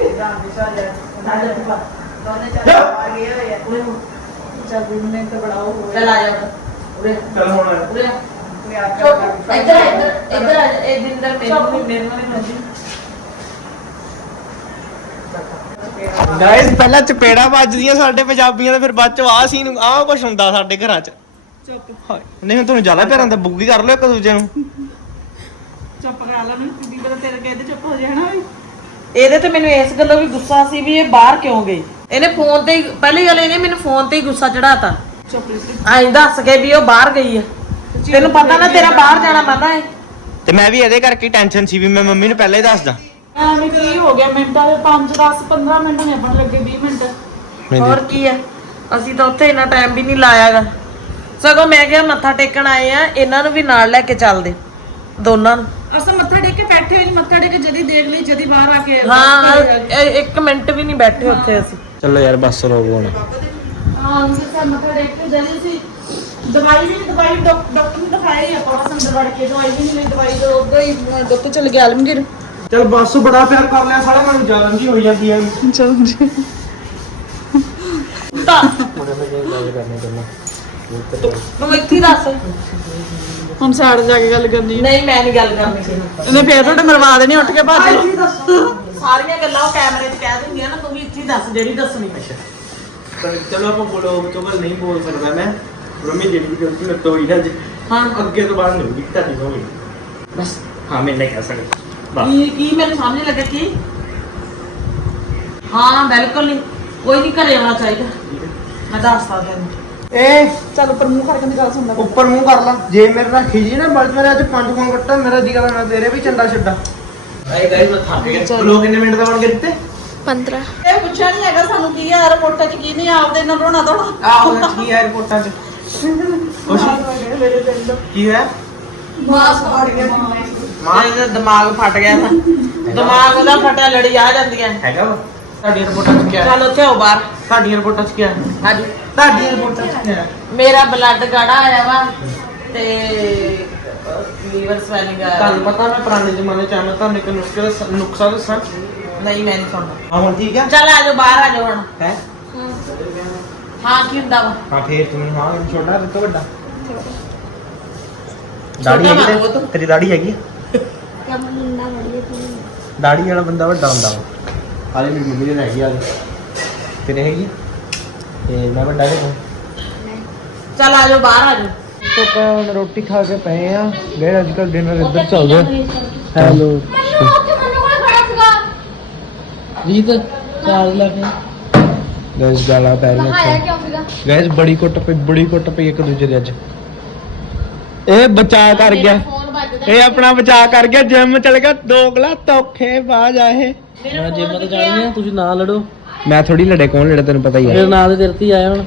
ਇਦਾਂ ਦਿਸ਼ਾ ਜਾ। ਨਾਲ ਪਾ ਦੋਨੇ ਚੱਲ ਆ ਗਏ ਹੋਏ ਆ। ਚੱਲ ਵੀ ਮੈਨੂੰ ਤਾਂ ਬੜਾ ਉਹ ਹੋਇਆ। ਚੱਲ ਆ ਜਾ ਉਰੇ। ਚਲ ਹੁਣ। ਉਰੇ। ਚੁੱਪ। ਇੱਧਰ ਆ, ਇੱਧਰ ਇੱਧਰ ਆ। ਜਾ, ਇਹ ਦਿੰਦਰ ਮੈਨੂੰ ਵੀ ਮੇਰੇ ਨਾਲ ਨਹੀਂ ਹੁੰਦੀ। ਗਾਇਸ ਪਹਿਲਾਂ ਚਪੇੜਾ ਵੱਜਦੀਆਂ ਸਾਡੇ ਪੰਜਾਬੀਆਂ ਦੇ ਫਿਰ ਬਾਅਦ ਚ ਆਹ ਸੀਨ ਆਹ ਕੁਝ ਹੁੰਦਾ ਸਾਡੇ ਘਰਾਂ ਚ। ਚੁੱਪ। ਹਾਏ, ਨਹੀਂ ਹੁਣ ਤੁਹਾਨੂੰ ਜ਼ਿਆਦਾ ਪਿਆਰਾਂ ਦਾ ਬੁੱਗੀ ਕਰ ਲਓ ਇੱਕ ਦੂਜੇ ਨੂੰ। ਚੁੱਪ ਕਰਾ ਲੈ ਮੈਨੂੰ ਕਿੰਨੀ ਪਤਾ ਤੇਰੇ ਕਹਿੰਦੇ ਚੁੱਪ ਹੋ ਜਾਣਾ ਵੀ। ਇਹਦੇ ਤੇ ਮੈਨੂੰ ਇਸ ਗੱਲੋਂ ਵੀ ਗੁੱਸਾ ਸੀ ਵੀ ਇਹ ਬਾਹਰ ਕਿਉਂ ਗਈ ਇਹਨੇ ਫੋਨ ਤੇ ਹੀ ਪਹਿਲੀ ਗੱਲ ਇਹਨੇ ਮੈਨੂੰ ਫੋਨ ਤੇ ਹੀ ਗੁੱਸਾ ਚੜਾਤਾ ਚੁੱਪ ਐਂ ਦੱਸ ਕੇ ਵੀ ਉਹ ਬਾਹਰ ਗਈ ਆ। ਤੈਨੂੰ ਪਤਾ ਨਾ ਤੇਰਾ ਬਾਹਰ ਜਾਣਾ ਮਨਾ ਹੈ ਤੇ ਮੈਂ ਵੀ ਇਹਦੇ ਕਰਕੇ ਟੈਨਸ਼ਨ ਸੀ ਵੀ ਮੈਂ ਮੰਮੀ ਨੂੰ ਪਹਿਲਾਂ ਹੀ ਦੱਸਦਾ। ਐਵੇਂ ਕੀ ਹੋ ਗਿਆ? ਮਿੰਟਾਂ ਦੇ 5 10 15 ਮਿੰਟ ਨਹੀਂ ਆਪਣ ਲੱਗੇ 20 ਮਿੰਟ। ਹੋਰ ਕੀ ਹੈ ਅਸੀਂ ਤਾਂ ਉੱਥੇ ਇੰਨਾ ਟਾਈਮ ਵੀ ਨਹੀਂ ਲਾਇਆਗਾ। ਸਗੋਂ ਮੈਂ ਕਿਹਾ ਮੱਥਾ ਟੇਕਣ ਆਏ ਆ ਇਹਨਾਂ ਨੂੰ ਵੀ ਨਾਲ ਲੈ ਕੇ ਚੱਲਦੇ ਦੋਨਾਂ ਨੂੰ। ਅਸਾਂ ਮੱਥਾ ਟੇਕ ਕੇ ਬੈਠੇ ਹੋਏ ਨੀ, ਮੱਥਾ ਟੇਕ ਕੇ ਜਦੀ ਦੇਖ ਲਈ ਜਦੀ ਬਾਹਰ ਆ ਕੇ ਹਾਂ ਇਹ- ਇੱਕ ਮਿੰਟ ਵੀ ਨਹੀਂ ਬੈਠੇ ਉੱਥੇ ਅਸੀਂ। ਚਲੋ ਯਾਰ ਬੱਸ ਰੋਕ ਹੁਣ। ਹਾਂ ਅਸੀਂ ਸਾ ਮੱਥਾ ਟੇਕ ਕੇ ਜਦੀ ਸੀ। ਦਵਾਈ ਵੀ ਦਵਾਈ ਡਾਕ- ਡਾਕਟਰ ਨੂੰ ਦਿਖਾਈ ਆ ਆਪਾਂ ਅੰਦਰ ਵੜ ਕੇ ਦਵਾਈ ਵੀ ਨਹੀਂ ਦਵਾਈ ਤਾਂ ਉਦੋਂ ਹੀ ਡਾਕਟਰ ਚਲ ਗਿਆ ਆਲਮਗੀਰ। ਚਲ ਬਸ ਬੜਾ ਪਿਆਰ ਕਰ ਲਿਆ ਸਾਲਾ ਮੈਨੂੰ ਜਲਨ ਜੀ ਹੋਈ ਜਾਂਦੀ ਹੈ ਚਲ ਜੀ। ਤਾਂ ਤੂੰ ਇੱਥੇ ਦੱਸ। ਹੁਣ ਸਾਈਡ ਜਾ ਕੇ ਗੱਲ ਕਰਨੀ ਨਹੀਂ ਮੈਂ ਨਹੀਂ ਗੱਲ ਕਰਨੀ। ਇਹਨੇ ਫੇਰ ਤੁਹਾਡੇ ਮਰਵਾ ਦੇਣੀ ਉੱਠ ਕੇ ਭੱਜ ਸਾਰੀਆਂ ਗੱਲਾਂ ਉਹ ਕੈਮਰੇ 'ਚ ਕਹਿ ਦਿੰਦੀਆਂ ਨਾ ਤੂੰ ਵੀ ਇੱਥੇ ਹੀ ਦੱਸ ਜਿਹੜੀ ਦੱਸਣੀ ਹੈ ਤਾਂ ਚਲੋ ਆਪਾਂ ਬੋਲੋ ਤੋਂ ਗੱਲ ਨਹੀਂ ਬੋਲ ਸਕਦਾ ਮੈਂ। ਮੰਮੀ ਜਿਹੜੀ ਵੀ ਗਲਤੀ ਮੇਰੇ ਤੋਂ ਹੋਈ ਨਾ ਅੱਜ ਹਾਂ। ਅੱਗੇ ਤੋਂ ਬਾਅਦ ਨਹੀਂ ਹੋਊਗੀ ਤੁਹਾਡੀ ਤੋਂ ਹੋਈ ਬਸ। ਹਾਂ ਮੈਂ ਨਹੀਂ ਕਹਿ ਸਕਦਾ। ਬਸ। ਕੀ ਕੀ ਮੈਨੂੰ ਸਮਝ ਨਹੀਂ ਲੱਗਾ ਕੀ? ਹਾਂ ਬਿਲਕੁਲ ਨਹੀਂ। ਕੋਈ ਨਹੀਂ ਘਰੇ ਆਉਣਾ ਚਾਹੀਦਾ। ਮੈਂ ਦੱਸਦਾ ਤੈਨੂੰ। ਏ ਚੱਲ ਪਰ ਮੂੰਹ ਕਰਕੇ ਦੀ ਗੱਲ ਸੁਣ ਲੈ ਉੱਪਰ ਮੂੰਹ ਕਰ ਲਾ। ਜੇ ਮੇਰੇ ਨਾਲ ਖਿਜੀ ਨਾ ਬਲ ਮੇਰੇ ਅੱਜ ਪੰਜ ਫੋਨ ਕੱਟਾ ਮੇਰਾ ਦੀ ਗੱਲ ਮੈਂ ਤੇਰੇ ਵੀ ਚੰਡਾ ਛੱਡਾ। ਆਏ ਗਾਇਸ ਮੈਂ ਥੱਕ ਗਿਆ। ਬਲੌਗ ਕਿੰਨੇ ਮਿੰਟ ਦਾ ਬਣ ਕੇ ਦਿੱਤੇ? 15 ਇਹ ਪੁੱਛਿਆ ਨਹੀਂ ਹੈਗਾ ਸਾਨੂੰ ਕੀ ਆ ਰਿਪੋਰਟਾਂ 'ਚ ਕੀ ਨਹੀਂ ਆਪਦੇ ਨਾਲ ਰੋਣਾ ਧੋਣਾ ਆਹੋ ਕੀ ਹੈ ਰਿਪੋਰਟਾਂ 'ਚ? ਕੁਛ? ਮੇਰੇ ਪਿੰਡ। ਕੀ ਹੈ ਮਾਸ ਫੜ ਗਿਆ। ਮਾਂ ਇਹਦਾ ਦਿਮਾਗ ਫਟ ਗਿਆ ਤਾਂ। ਦਿਮਾਗ ਉਹਦਾ ਫਟਿਆ ਲੜੀ ਆ ਜਾਂਦੀਆਂ। ਹੈਗਾ ਵਾ। ਤੁਹਾਡੀਆਂ ਰਿਪੋਰਟਾਂ 'ਚ ਕੀ ਹੈ ਚੱਲ ਉੱਥੇ ਹੋ ਬਾਹਰ। ਤੁਹਾਡੀਆਂ ਰਿਪੋਰਟਾਂ 'ਚ ਕੀ ਹੈ ਹਾਂਜੀ। ਤੁਹਾਡੀਆਂ ਰਿਪੋਰਟਾਂ 'ਚ ਕੀ ਹੈ ਮੇਰਾ ਬਲੱਡ ਗਾੜਾ ਆਇਆ ਵਾ ਤੇ ਲੀਵਰ ਸਵੈਲਿੰਗ ਆ ਤੁਹਾਨੂੰ ਪਤਾ ਮੈਂ ਪੁਰਾਣੇ ਜ਼ਮਾਨੇ 'ਚ ਆਇਆ ਤੁਹਾਨੂੰ ਇੱਕ ਨੁਸਖੇ ਦੱਸਾਂ? ਨਹੀਂ ਮੈਂ ਨਹੀਂ ਸੁਣਦਾ। ਹਾਂ ਹੁਣ ਠੀਕ ਹੈ ਚੱਲ ਆ ਜਾਓ ਬਾਹਰ ਆ ਜਾਓ ਹੁਣ। ਹੈ? ਹਾਂ ਕੀ ਹੁੰਦਾ ਵਾ? ਹਾਂ ਫੇਰ ਤੂੰ ਮੈਨੂੰ ਹਾਂ ਛੋਟਾ ਤੇ ਤੋਂ ਵੱਡਾ। ਦਾੜੀ ਹੈਗੀ ਤੇ- ਤਾਂ- ਤੇਰੀ ਦਾੜੀ ਹੈਗੀ ਆ? ਕਮ ਮੁੰਡਾ ਬੜੀ ਤੂੰ ਦਾੜੀ ਵਾਲਾ ਬੰਦਾ ਵੱਡਾ ਹੁੰਦਾ ਵਾ। ਹਾਲੇ ਮੇਰੀ ਮੰਮੀ ਦੇ ਹੈਗੀ ਆ ਤੇਰੇ ਹੈਗੀ ਤੇ ਮੈਂ ਵੱਡਾ ਕਿ ਤੂੰ ਚੱਲ ਆ ਜਾਓ ਬਾਹਰ ਆ ਜਾਓ। ਤੋਂ ਆਪਾਂ ਰੋਟੀ ਖਾ ਕੇ ਪਏ ਆ। ਗਏ ਅੱਜ ਕੱਲ ਡਿਨਰ ਇੱਧਰ ਚੱਲਦਾ। ਹੈਲੋ। ਗਾਲਾਂ ਪੈ ਬੜੀ ਕੁੱਟ ਪਈ ਬੜੀ ਕੁੱਟ ਪਈ ਇੱਕ ਦੂਜੇ ਦੇ ਅੱਜ। ਇਹ ਬਚਾ ਕਰ ਗਿਆ। ਇਹ ਆਪਣਾ ਬਚਾ ਕਰ ਗਿਆ ਜਿਮ ਚਲ ਗਿਆ ਦੋਗਲਾ ਧੋਖੇ ਬਾਜ ਆਏ ਮੈਂ ਜਿੰਮ ਤੇ ਜਾਣੀ ਆ ਤੁਸੀਂ ਨਾ ਲੜੋ। ਮੈਂ ਥੋੜੀ ਲੜੇ ਕੌਣ ਲੜੇ ਤੈਨੂੰ ਪਤਾ ਹੀ ਮੇਰੇ ਨਾਲ ਦੇ ਤੇਰੇ ਤੇ ਆਇਆ ਹੁਣ।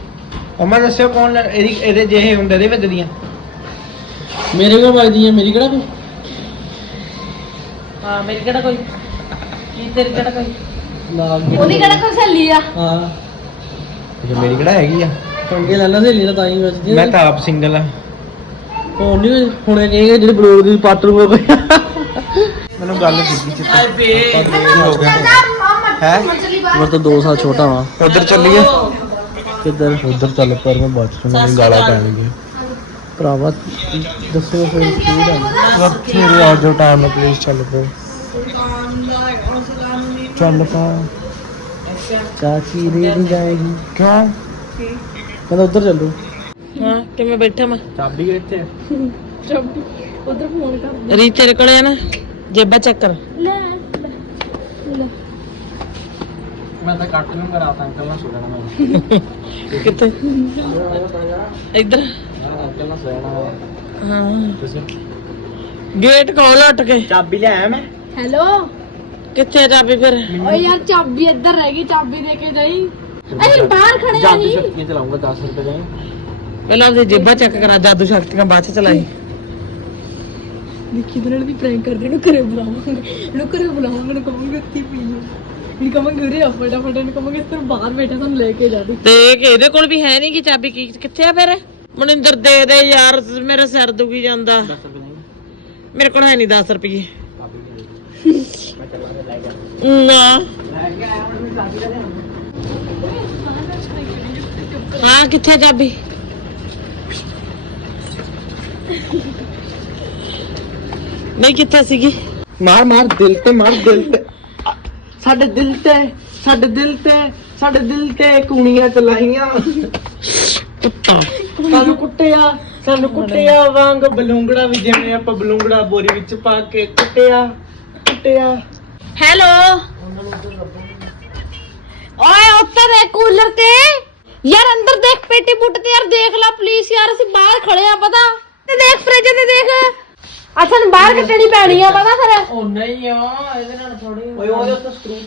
ਅਮਾ ਦੱਸਿਓ ਕੌਣ ਲੜ- ਇਹਦੀ ਇਹਦੇ ਜਿਹੇ ਹੁੰਦੇ ਇਹਦੇ ਵੱਜਦੀਆਂ ਮੇਰੇ ਕੋਲ ਵੱਜਦੀ ਹੈ ਮੇਰੀ ਕਿਹੜਾ ਕੋਈ? ਹਾਂ ਮੇਰੀ ਕਿਹੜਾ ਕੋਈ? ਕੀ ਤੇਰੀ ਕਿਹੜਾ ਕੋਈ? ਨਾਲ ਦੀ- ਉਹਦੀ ਕਿਹੜਾ ਕੋਈ ਸਹੇਲੀ ਆ? ਹਾਂ। ਜੇ ਮੇਰੀ ਕਿਹੜਾ ਹੈਗੀ ਆ? ਪੰਗੇ ਲੈ ਲੈ ਸਹੇਲੀ ਨਾਲ ਤਾਂ ਹੀ ਵੱਜਦੀ ਮੈਂ ਤਾਂ ਆਪ ਸਿੰਗਲ ਆ। ਹੁਣ ਨਹੀਂ ਹੁਣੇ ਕਹੇਗੇ ਜਿਹੜੇ ਬਲੌਗ ਦੀ ਪਾਟਰ ਹੋ ਗਏ ਮੈਨੂੰ ਗੱਲ ਕੀਤੀ ਚਿੱਤ ਹੋ ਗਿਆ। ਮੈਂ ਤਾਂ 2 ਸਾਲ ਛੋਟਾ ਵਾਂ। ਉਧਰ ਚੱਲੀਏ। ਕਿੱਧਰ ਉਧਰ ਚੱਲ ਪਰ ਮੈਂ ਬਾਅਦ ਚ ਮੈਨੂੰ ਗਾਲਾਂ ਪੈਣਗੀਆਂ। ਭਰਾਵਾ ਦੱਸੋ ਫਿਰ ਕੀ ਹੈ ਰੱਖੇ ਆ ਜਾਓ ਟਾਈਮ ਨਾਲ ਪਲੀਜ਼ ਚੱਲ ਪਓ ਚੱਲ ਪਾ। ਚਾਚੀ ਰੇ ਨਹੀਂ ਜਾਏਗੀ। ਕਿਉਂ? ਕਹਿੰਦਾ ਉੱਧਰ ਚੱਲੋ। ਹਾਂ ਕਿਵੇਂ ਬੈਠਾ ਮੈਂ? ਚਾਬੀ ਕਿੱਥੇ ਉਧਰ ਫੋਨ ਕਰ। ਰੀ ਤੇਰੇ ਕੋਲੇ ਆ ਨਾ? ਜੇਬਾ ਚੈੱਕ ਕਰ। ਲੈ ਲੈ। ਮੈਂ ਤਾਂ ਕੱਟ ਨੂੰ ਕਰਾਤਾ ਅੰਕਲ ਨਾਲ ਸੁਣਨਾ ਮੈਂ। ਕਿੱਥੇ? ਇੱਧਰ। ਅੰਕਲ ਨਾਲ ਸੁਣਨਾ ਹਾਂ। ਤੁਸੀਂ? ਗੇਟ ਖੋਲ ਉੱਟ ਕੇ। ਚਾਬੀ ਲੈ ਆਇਆ ਮੈਂ? ਹੈਲੋ? ਕਿੱਥੇ ਆ ਚਾਬੀ ਫਿਰ? ਓਏ ਯਾਰ ਚਾਬੀ ਇੱਧਰ ਰਹਿ ਗਈ ਚਾਬੀ ਦੇ ਕੇ ਜਾਈ। ਅਸੀਂ ਬਾਹਰ ਖੜੇ ਆ ਜਾਦੂ ਨਹੀਂ ਸ਼ਕਤੀ ਚਲਾਉਂਗਾ 10 ਰੁਪਏ ਦਾ ਪਹਿਲਾਂ ਉਹਦੀ ਜੇਬਾ ਚੈੱਕ ਕਰਾ ਜਾਦੂ ਸ਼ਕਤੀਆਂ ਬਾਅਦ ਚ ਚਲਾਈ। ਨਿੱਕੀ ਦੇ ਨਾਲ ਵੀ ਪ੍ਰੈਂਕ ਕਰਦੇ ਇਹਨੂੰ ਘਰੇ ਬੁਲਾਵਾਂਗੇ। ਇਹਨੂੰ ਘਰੇ ਬੁਲਾਵਾਂਗੇ ਇਹਨੂੰ ਕਹਾਂਗੇ ਉੱਥੇ ਪੀ ਲਓ ਇਹਨੂੰ ਕਹਾਂਗੇ ਉਰੇ ਆ ਫਟਾਫਟ ਇਹਨੂੰ ਕਹਾਂਗੇ ਤੂੰ ਬਾਹਰ ਬੈਠਾ ਤੁਹਾਨੂੰ ਲੈ ਕੇ ਜਾ ਦੇ ਤੇ ਕਿ ਇਹਦੇ ਕੋਲ ਵੀ ਹੈ ਨਹੀਂ ਕਿ ਚਾਬੀ ਕੀ ਕਿੱਥੇ ਆ ਫਿਰ? ਮਨਿੰਦਰ ਦੇ ਦੇ ਯਾਰ ਮੇਰਾ ਸਿਰ ਦੁਖੀ ਜਾਂਦਾ। 10 ਰੁਪਏ ਦਾ ਮੇਰੇ ਕੋਲ ਹੈ ਨਹੀਂ। 10 ਰੁਪਏ ਨਾ। ਹਾਂ ਕਿੱਥੇ ਚਾਬੀ? ਨਹੀਂ ਕਿੱਥੇ ਸੀਗੀ? ਮਾਰ ਮਾਰ ਦਿਲ ਤੇ ਮਾਰ ਦਿਲ ਤੇ। ਸਾਡੇ ਦਿਲ ਤੇ, ਸਾਡੇ ਦਿਲ ਤੇ, ਸਾਡੇ ਦਿਲ ਤੇ ਕੁਣੀਆਂ ਚਲਾਈਆਂ। ਕੁੱਤਾ। ਸਾਨੂੰ ਕੁੱਟਿਆ ਸਾਨੂੰ ਕੁੱਟਿਆ ਵਾਂਗ ਬਲੂੰਗੜਾ ਵੀ ਜਿਵੇਂ ਆਪਾਂ ਬਲੂੰਗੜਾ ਬੋਰੀ ਵਿੱਚ ਪਾ ਕੇ ਕੁੱਟਿਆ ਕੁੱਟਿਆ। ਹੈਲੋ। ਓਏ ਉੱਤੇ ਦੇ ਕੂਲਰ ਤੇ। ਯਾਰ, ਅੰਦਰ ਦੇਖ ਪੇਟੀ ਪੁੱਟ ਤੇ ਯਾਰ ਦੇਖ ਲੈ ਪਲੀਜ਼ ਯਾਰ, ਅਸੀਂ ਬਾਹਰ ਖੜੇ ਆ, ਪਤਾ। ਤੇ ਦੇਖ ਫ੍ਰਿਜ ਤੇ ਦੇਖ। ਅੱਛਾ ਬਾਹਰ ਕੱਟਣੀ ਪੈਣੀ ਆ ਪਤਾ ਫਿਰ। ਉਹ ਨਹੀਂ ਆ ਇਹਦੇ ਨਾਲ ਥੋੜੀ ਓਏ ਉਹਦੇ ਉੱਤੇ ਸਕਰੂ